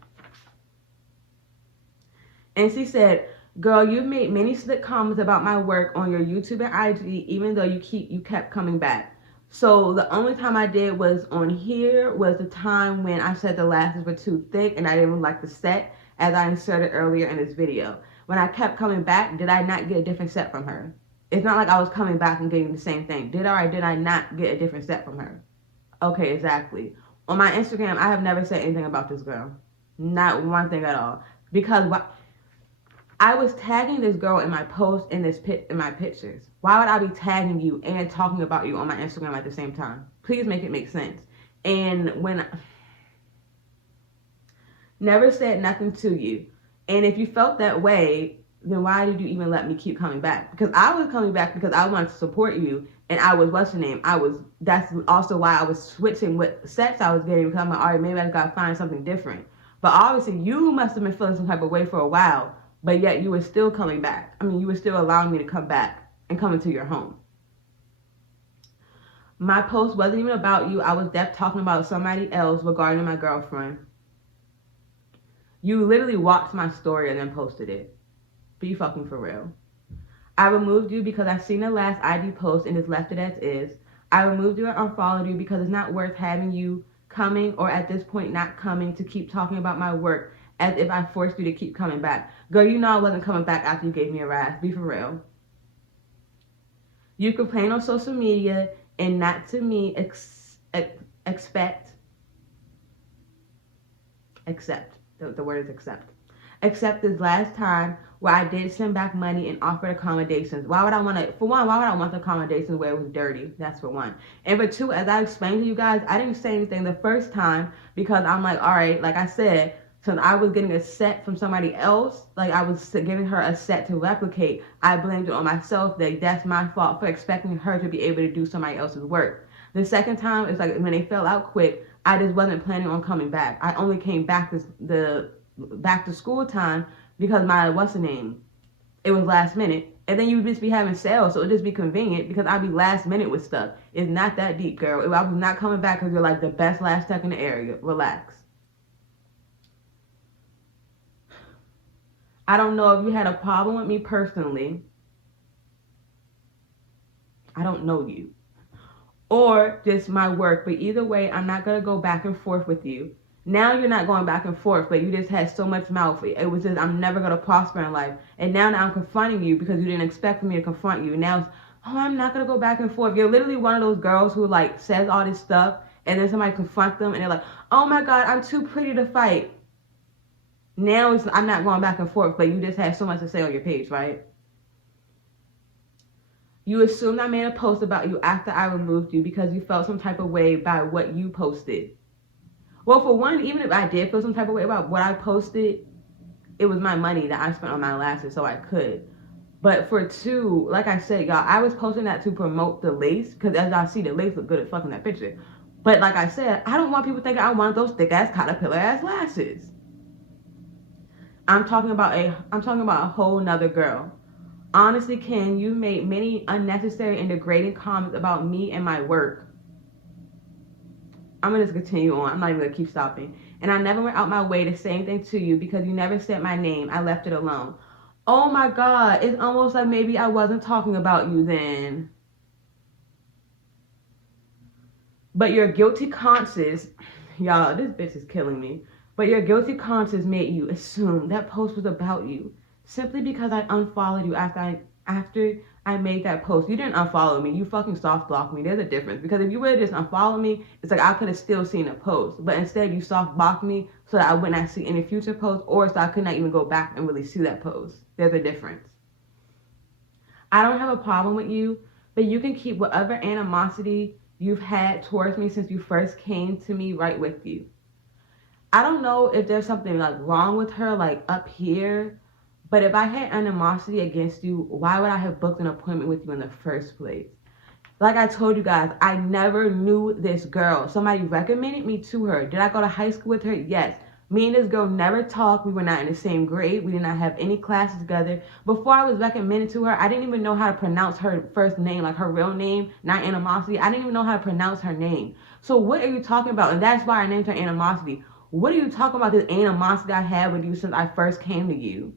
And she said, girl, you've made many slick comments about my work on your YouTube and IG, even though you kept coming back. So the only time I did was on here was the time when I said the lashes were too thick and I didn't like the set, as I inserted earlier in this video. When I kept coming back, did I not get a different set from her? It's not like I was coming back and getting the same thing. Did I or did I not get a different set from her? Okay, exactly. On my Instagram, I have never said anything about this girl. Not one thing at all. Because I was tagging this girl in my post in my pictures. Why would I be tagging you and talking about you on my Instagram at the same time? Please make it make sense. And when never said nothing to you. And if you felt that way, then why did you even let me keep coming back? Because I was coming back because I wanted to support you, and I was, what's your name? That's also why I was switching what sets I was getting, because I'm like, all right, maybe I gotta find something different. But obviously you must have been feeling some type of way for a while, but yet you were still coming back. I mean, you were still allowing me to come back and come into your home. My post wasn't even about you. I was talking about somebody else regarding my girlfriend. You literally watched my story and then posted it. Be fucking for real. I removed you because I seen the last ID post and just left it as is. I removed you and unfollowed you because it's not worth having you coming, or at this point not coming, to keep talking about my work as if I forced you to keep coming back. Girl, you know I wasn't coming back after you gave me a rash. Be for real. You complain on social media and not to me. Accept. The word is accept. Except this last time where I did send back money and offered accommodations. Why would I want to, for one, why would I want the accommodations where it was dirty? That's for one. And for two, as I explained to you guys, I didn't say anything the first time because I'm like, all right, like I said, since I was getting a set from somebody else, like I was giving her a set to replicate, I blamed it on myself that that's my fault for expecting her to be able to do somebody else's work. The second time, it's like when they fell out quick, I just wasn't planning on coming back. I only came back the back to school time because my it was last minute, and then you would just be having sales, so it'd just be convenient because I'd be last minute with stuff. It's not that deep, girl. I was not coming back because you're like the best lash tech in the area. Relax. I don't know if you had a problem with me personally. I don't know you. Or just my work, but either way, I'm not going to go back and forth with you. Now you're not going back and forth, but you just had so much mouth. It was just, I'm never going to prosper in life. And now I'm confronting you because you didn't expect for me to confront you. Now it's, oh, I'm not going to go back and forth. You're literally one of those girls who like says all this stuff and then somebody confronts them and they're like, oh my God, I'm too pretty to fight. Now it's, I'm not going back and forth, but you just had so much to say on your page, right? You assumed I made a post about you after I removed you because you felt some type of way by what you posted. Well, for one, even if I did feel some type of way about what I posted, it was my money that I spent on my lashes, so I could. But for two, like I said, y'all, I was posting that to promote the lace, because as y'all see, the lace look good as fucking that picture. But like I said, I don't want people thinking I want those thick ass caterpillar ass lashes. I'm talking about a whole nother girl. Honestly, Ken, you made many unnecessary and degrading comments about me and my work. I'm gonna just continue on. I'm not even gonna keep stopping. And I never went out my way to say anything to you because you never said my name. I left it alone. Oh my God, it's almost like maybe I wasn't talking about you then. But your guilty conscience, y'all, this bitch is killing me. But your guilty conscience made you assume that post was about you simply because I unfollowed you after I made that post. You didn't unfollow me. You fucking soft blocked me. There's a difference. Because if you would have just unfollowed me, it's like I could have still seen the post. But instead, you soft blocked me so that I would not see any future posts, or so I could not even go back and really see that post. There's a difference. I don't have a problem with you, but you can keep whatever animosity you've had towards me since you first came to me right with you. I don't know if there's something like wrong with her, like up here. But if I had animosity against you, why would I have booked an appointment with you in the first place? Like I told you guys, I never knew this girl. Somebody recommended me to her. Did I go to high school with her? Yes. Me and this girl never talked. We were not in the same grade. We did not have any classes together. Before I was recommended to her, I didn't even know how to pronounce her first name, like her real name, not Animosity. I didn't even know how to pronounce her name. So what are you talking about? And that's why I named her Animosity. What are you talking about, this animosity I had with you since I first came to you?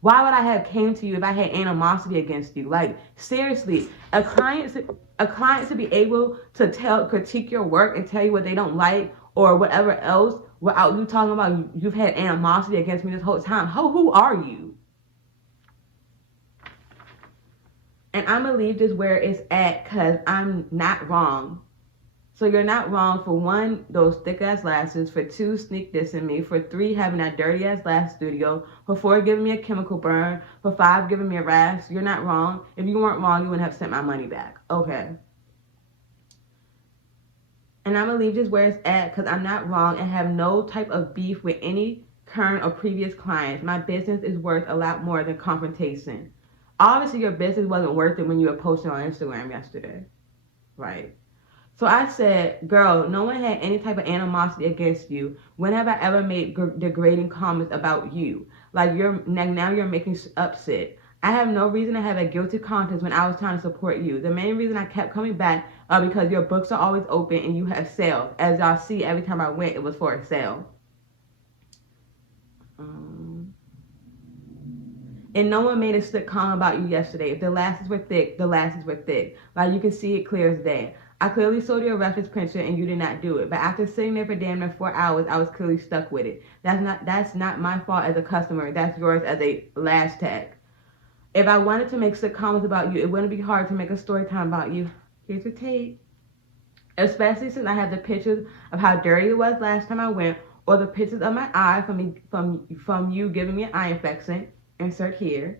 Why would I have came to you if I had animosity against you? Like, seriously, a client to be able to critique your work and tell you what they don't like or whatever else without you talking about you've had animosity against me this whole time. Who are you? And I'm going to leave this where it's at because I'm not wrong. So you're not wrong for one, those thick ass lashes, for two, sneak dissing me, for three, having that dirty ass lash studio, for four, giving me a chemical burn, for five, giving me a rash. You're not wrong. If you weren't wrong, you wouldn't have sent my money back. Okay. And I'm going to leave this where it's at because I'm not wrong and have no type of beef with any current or previous clients. My business is worth a lot more than confrontation. Obviously, your business wasn't worth it when you were posting on Instagram yesterday. Right. So I said, girl, no one had any type of animosity against you. When have I ever made degrading comments about you? Like, now you're making upset. I have no reason to have a guilty conscience when I was trying to support you. The main reason I kept coming back because your books are always open and you have sales. As y'all see, every time I went, it was for a sale. And no one made a slick comment about you yesterday. If the lashes were thick, the lashes were thick. Like, you can see it clear as day. I clearly showed you a reference picture and you did not do it. But after sitting there for damn near 4 hours, I was clearly stuck with it. That's not my fault as a customer. That's yours as a lash tech. If I wanted to make slick comments about you, it wouldn't be hard to make a story time about you. Here's your tape. Especially since I had the pictures of how dirty it was last time I went, or the pictures of my eye from you giving me an eye infection. Insert here.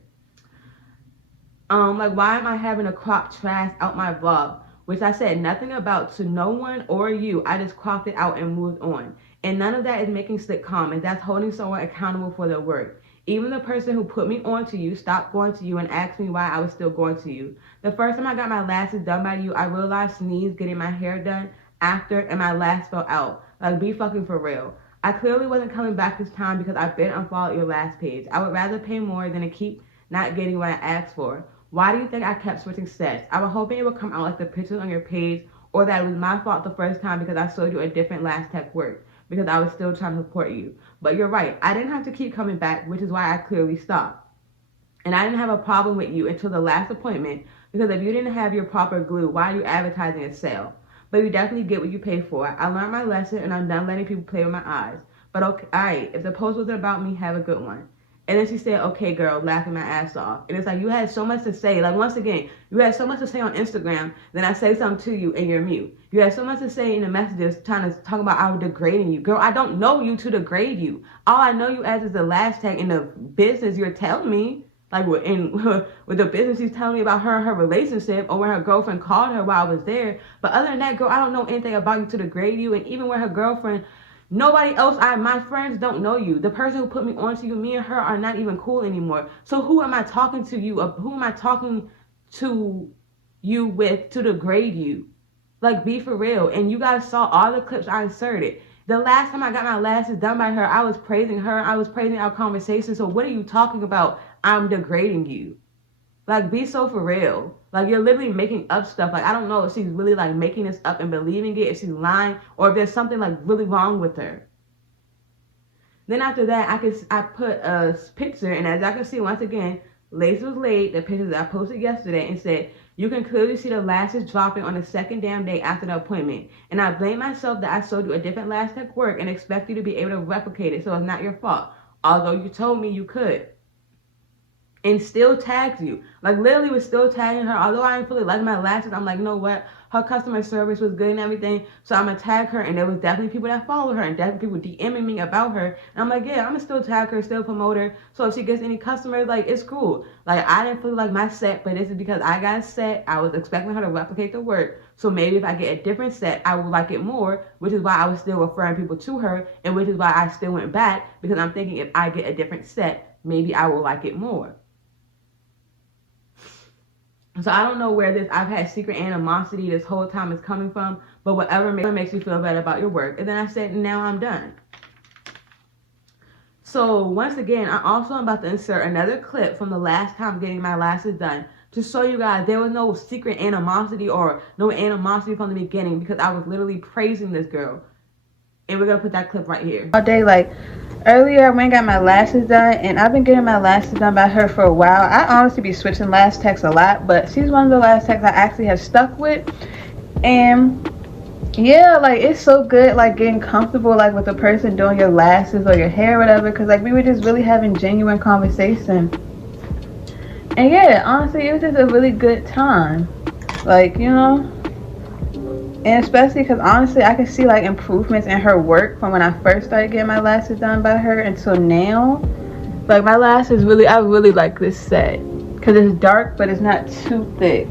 Like, why am I having to crop trash out my vlog? Which I said nothing about to no one or you. I just cropped it out and moved on. And none of that is making slick comments. That's holding someone accountable for their work. Even the person who put me on to you stopped going to you and asked me why I was still going to you. The first time I got my lashes done by you, I realized sneeze getting my hair done after and my lash fell out. Like, be fucking for real. I clearly wasn't coming back this time because I've been unfollowed your last page. I would rather pay more than to keep not getting what I asked for. Why do you think I kept switching sets? I was hoping it would come out like the pictures on your page, or that it was my fault the first time because I showed you a different lash tech work, because I was still trying to support you. But you're right, I didn't have to keep coming back, which is why I clearly stopped. And I didn't have a problem with you until the last appointment, because if you didn't have your proper glue, why are you advertising a sale? but you definitely get what you pay for. I learned my lesson, and I'm done letting people play with my eyes. But okay, alright, if the post wasn't about me, have a good one. And then she said, okay, girl, laughing my ass off. And it's like, you had so much to say. Like, once again, you had so much to say on Instagram, then I say something to you and you're mute. You had so much to say in the messages trying to talk about I was degrading you. Girl, I don't know you to degrade you. All I know you as is the lash tag in the business you're telling me. Like, with the business she's telling me about her relationship, or when her girlfriend called her while I was there. But other than that, girl, I don't know anything about you to degrade you. And even when her girlfriend, nobody else, my friends don't know you. The person who put me on to you, me and her are not even cool anymore. So who am I talking to you? Who am I talking to you with to degrade you? Like, be for real. And you guys saw all the clips I inserted. The last time I got my lashes done by her, I was praising her. I was praising our conversation. So what are you talking about? I'm degrading you. Like, be so for real. Like, you're literally making up stuff. Like, I don't know if she's really, like, making this up and believing it, if she's lying, or if there's something, like, really wrong with her. Then after that, I put a picture, and as y'all can see, once again, Lace was late, the picture that I posted yesterday, and said, you can clearly see the lashes dropping on the second damn day after the appointment. And I blame myself that I showed you a different lash tech work and expect you to be able to replicate it, so it's not your fault. Although you told me you could. And still tags you. Like, literally was still tagging her. Although I didn't fully like my lashes, I'm like, you know what? Her customer service was good and everything. So I'm going to tag her. And there was definitely people that follow her. And definitely people DMing me about her. And I'm like, yeah, I'm going to still tag her, still promote her. So if she gets any customers, like, it's cool. Like, I didn't feel like my set. But this is because I got a set. I was expecting her to replicate the work. So maybe if I get a different set, I will like it more. Which is why I was still referring people to her. And which is why I still went back. Because I'm thinking if I get a different set, maybe I will like it more. So I don't know where this I've had secret animosity this whole time is coming from, but whatever makes you feel better about your work. And then I said, now I'm done. So once again, I also am about to insert another clip from the last time getting my lashes done to show you guys there was no secret animosity or no animosity from the beginning, because I was literally praising this girl. And we're going to put that clip right here. All day, like, earlier I went and got my lashes done, and I've been getting my lashes done by her for a while. I honestly be switching lash techs a lot, but she's one of the lash techs I actually have stuck with. And yeah, like, it's so good, like, getting comfortable, like, with the person doing your lashes or your hair or whatever, because, like, we were just really having genuine conversation. And yeah, honestly, it was just a really good time. Like, you know. And especially because honestly, I can see like improvements in her work from when I first started getting my lashes done by her until now. Like, my lashes really, I really like this set because it's dark, but it's not too thick.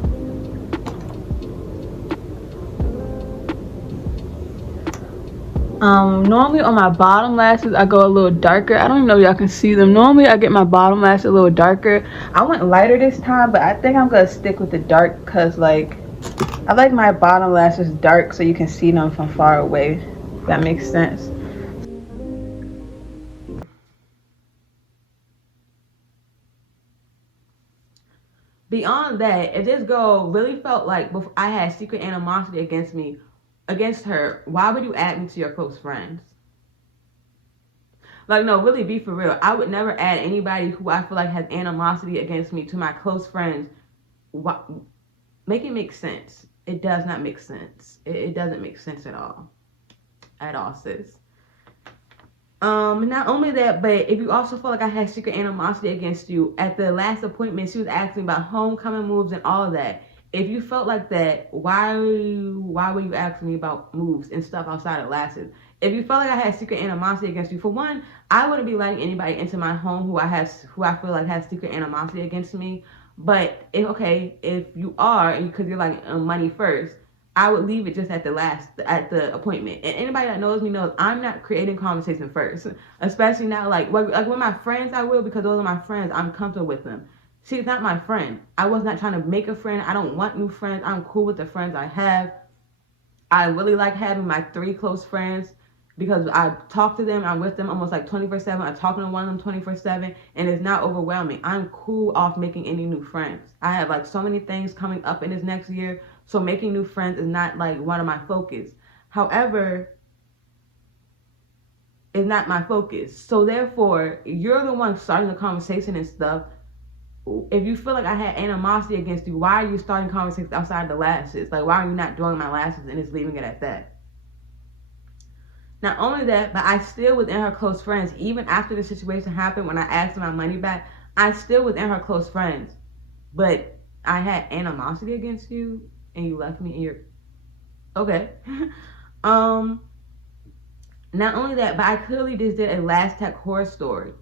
Normally on my bottom lashes, I go a little darker. I don't even know if y'all can see them. Normally I get my bottom lash a little darker. I went lighter this time, but I think I'm gonna stick with the dark because, like, I like my bottom lashes dark so you can see them from far away. If that makes sense. Beyond that, if this girl really felt like I had secret animosity against her, why would you add me to your close friends? Like, no, really be for real. I would never add anybody who I feel like has animosity against me to my close friends. Make it make sense. It does not make sense. It doesn't make sense at all. At all, sis. Not only that, but if you also feel like I had secret animosity against you, at the last appointment, she was asking about homecoming moves and all of that. If you felt like that, why were you asking me about moves and stuff outside of lashes? If you felt like I had secret animosity against you, for one, I wouldn't be letting anybody into my home who I feel like has secret animosity against me. But if you are, because you're like money first, I would leave it just at the appointment. And anybody that knows me knows I'm not creating conversation first, especially now. Like with my friends, I will, because those are my friends. I'm comfortable with them. She's not my friend. I was not trying to make a friend. I don't want new friends. I'm cool with the friends I have. I really like having my 3 close friends, because I talk to them, I'm with them almost like 24/7. I'm talking to one of them 24/7, and it's not overwhelming. I'm cool off making any new friends. I have like so many things coming up in this next year, so making new friends is not like one of my focus. However, it's not my focus. So therefore, you're the one starting the conversation and stuff. if you feel like I had animosity against you, why are you starting conversations outside the lashes? Like, why are you not doing my lashes and just leaving it at that? Not only that, but I still was in her close friends. Even after the situation happened, when I asked for my money back, I still was in her close friends. But I had animosity against you, and you left me, and you're okay. Not only that, but I clearly just did a last tech horror story.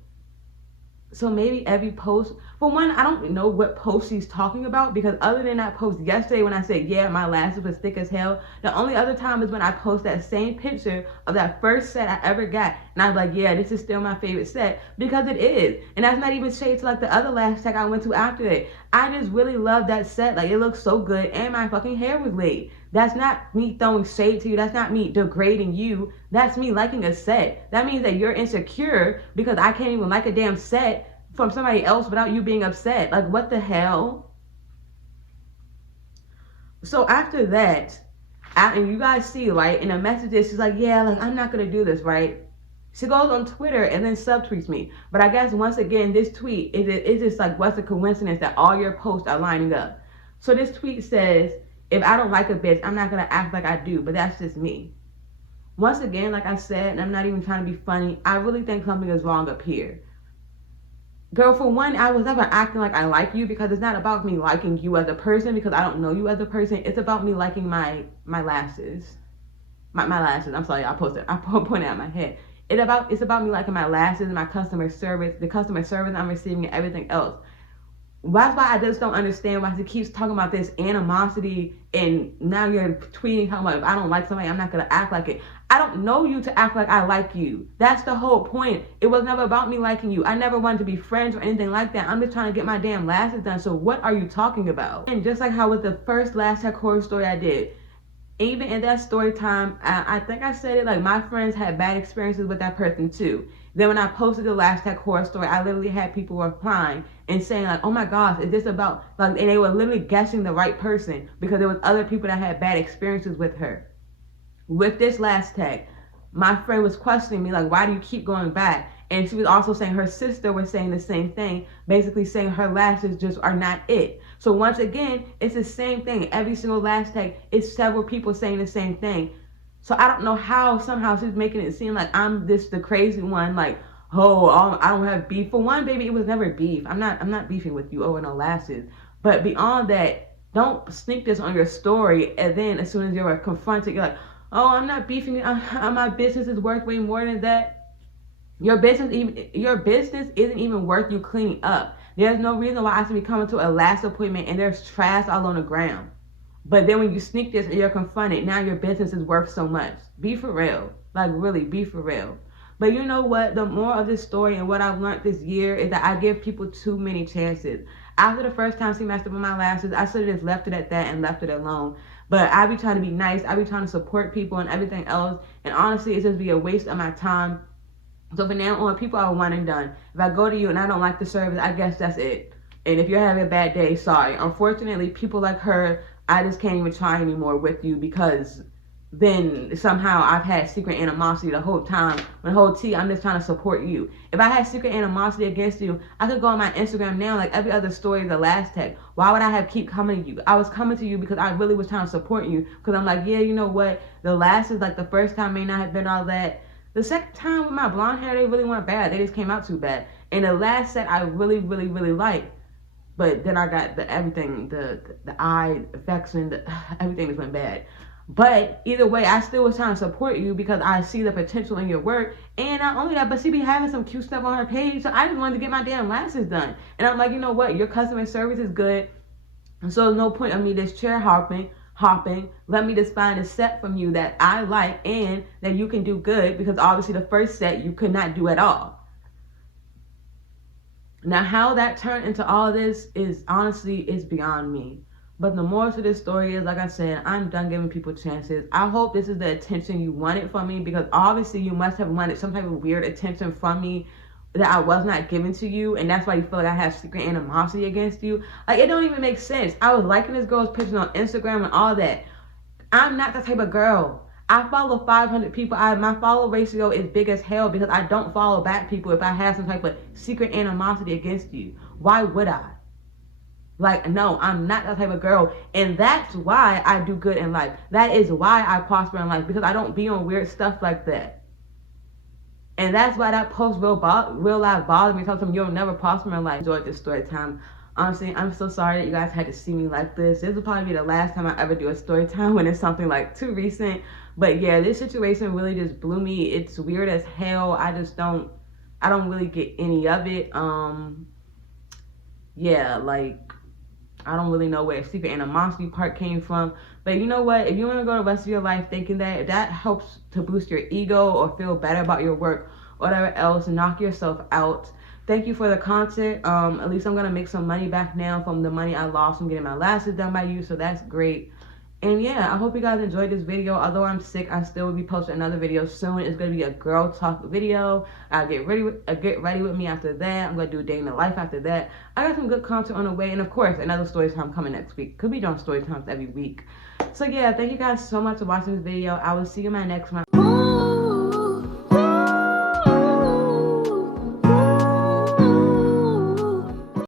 So maybe every post, for one, I don't know what post she's talking about, because other than that post yesterday when I said, yeah, my lashes was thick as hell, the only other time is when I post that same picture of that first set I ever got. And I was like, yeah, this is still my favorite set, because it is. And that's not even shade to like the other lash tech I went to after it. I just really love that set. Like, it looks so good, and my fucking hair was laid. That's not me throwing shade to you. That's not me degrading you. That's me liking a set. That means that you're insecure because I can't even like a damn set from somebody else without you being upset. Like, what the hell? So after that, and you guys see, right, in the messages, she's like, yeah, like, I'm not going to do this, right? She goes on Twitter and then subtweets me. But I guess, once again, this tweet, is just like, what's the coincidence that all your posts are lining up? So this tweet says, if I don't like a bitch, I'm not going to act like I do, but that's just me. Once again, like I said, and I'm not even trying to be funny, I really think something is wrong up here. Girl, for one, I was never acting like I like you, because it's not about me liking you as a person, because I don't know you as a person. It's about me liking my lashes. My lashes. I'm sorry, I pointed at my head. It's about me liking my lashes, my customer service, the customer service I'm receiving, and everything else. That's why I just don't understand why she keeps talking about this animosity, and now you're tweeting how much if I don't like somebody, I'm not going to act like it. I don't know you to act like I like you. That's the whole point. It was never about me liking you. I never wanted to be friends or anything like that. I'm just trying to get my damn lashes done. So what are you talking about? And just like how with the first lash tech horror story I did, even in that story time, I think I said it, like, my friends had bad experiences with that person too. Then when I posted the lash tech horror story, I literally had people replying and saying, like, oh my gosh, is this about, like, and they were literally guessing the right person, because there was other people that had bad experiences with her. With this lash tech, my friend was questioning me, like, why do you keep going back? And she was also saying her sister was saying the same thing, basically saying her lashes just are not it. So once again, it's the same thing. Every single lash tech is several people saying the same thing. So I don't know how somehow she's making it seem like I'm the crazy one, like, oh, I don't have beef. For one, baby, it was never beef. I'm not beefing with you over no lashes. But beyond that, don't sneak this on your story, and then as soon as you're confronted, you're like, oh, I'm not beefing. My business is worth way more than that. Your business isn't even worth you cleaning up. There's no reason why I should be coming to a lash appointment and there's trash all on the ground. But then when you sneak this and you're confronted, now your business is worth so much. Be for real. Like, really, be for real. But you know what? The moral of this story and what I've learned this year is that I give people too many chances. After the first time she messed up with my lashes, I should have just left it at that and left it alone. But I be trying to be nice. I be trying to support people and everything else. And honestly, it's just be a waste of my time. So from now on, people are one and done. If I go to you and I don't like the service, I guess that's it. And if you're having a bad day, sorry. Unfortunately, people like her, I just can't even try anymore with you, because then somehow I've had secret animosity the whole time. When the whole tea, I'm just trying to support you. If I had secret animosity against you, I could go on my Instagram now, like every other story is the last tech. Why would I keep coming to you? I was coming to you because I really was trying to support you. Because I'm like, yeah, you know what? The last is like the first time may not have been all that. The second time with my blonde hair, they really weren't bad. They just came out too bad. And the last set I really, really, really liked. But then I got everything, the eye affection, everything just went bad. But either way, I still was trying to support you because I see the potential in your work. And not only that, but she be having some cute stuff on her page. So I just wanted to get my damn lashes done. And I'm like, you know what? Your customer service is good. And so there's no point of me just chair hopping. Let me just find a set from you that I like and that you can do good, because obviously the first set you could not do at all. Now how that turned into all this is beyond me. But the moral to this story is, like I said, I'm done giving people chances. I hope this is the attention you wanted from me, because obviously you must have wanted some type of weird attention from me that I was not giving to you, and that's why you feel like I have secret animosity against you. Like, it don't even make sense. I was liking this girl's pictures on Instagram and all that. I'm not that type of girl. I follow 500 people. My follow ratio is big as hell because I don't follow back people if I have some type of secret animosity against you. Why would I? Like, no, I'm not that type of girl. And that's why I do good in life. That is why I prosper in life, because I don't be on weird stuff like that. And that's why that post real life bothered me. Telling them you'll never prosper in life. Enjoyed this story time. Honestly, I'm so sorry that you guys had to see me like this. This will probably be the last time I ever do a story time when it's something like too recent. But yeah, this situation really just blew me. It's weird as hell. I don't really get any of it. Yeah, like, I don't really know where secret animosity part came from. But you know what? If you want to go the rest of your life thinking that, if that helps to boost your ego or feel better about your work, whatever else, knock yourself out. Thank you for the content. At least I'm going to make some money back now from the money I lost from getting my lashes done by you. So that's great. And yeah, I hope you guys enjoyed this video. Although I'm sick, I still will be posting another video soon. It's going to be a girl talk video. I'll get ready with me after that. I'm going to do a day in the life after that. I got some good content on the way. And of course, another story time coming next week. Could be doing story times every week. So yeah, thank you guys so much for watching this video. I will see you in my next one.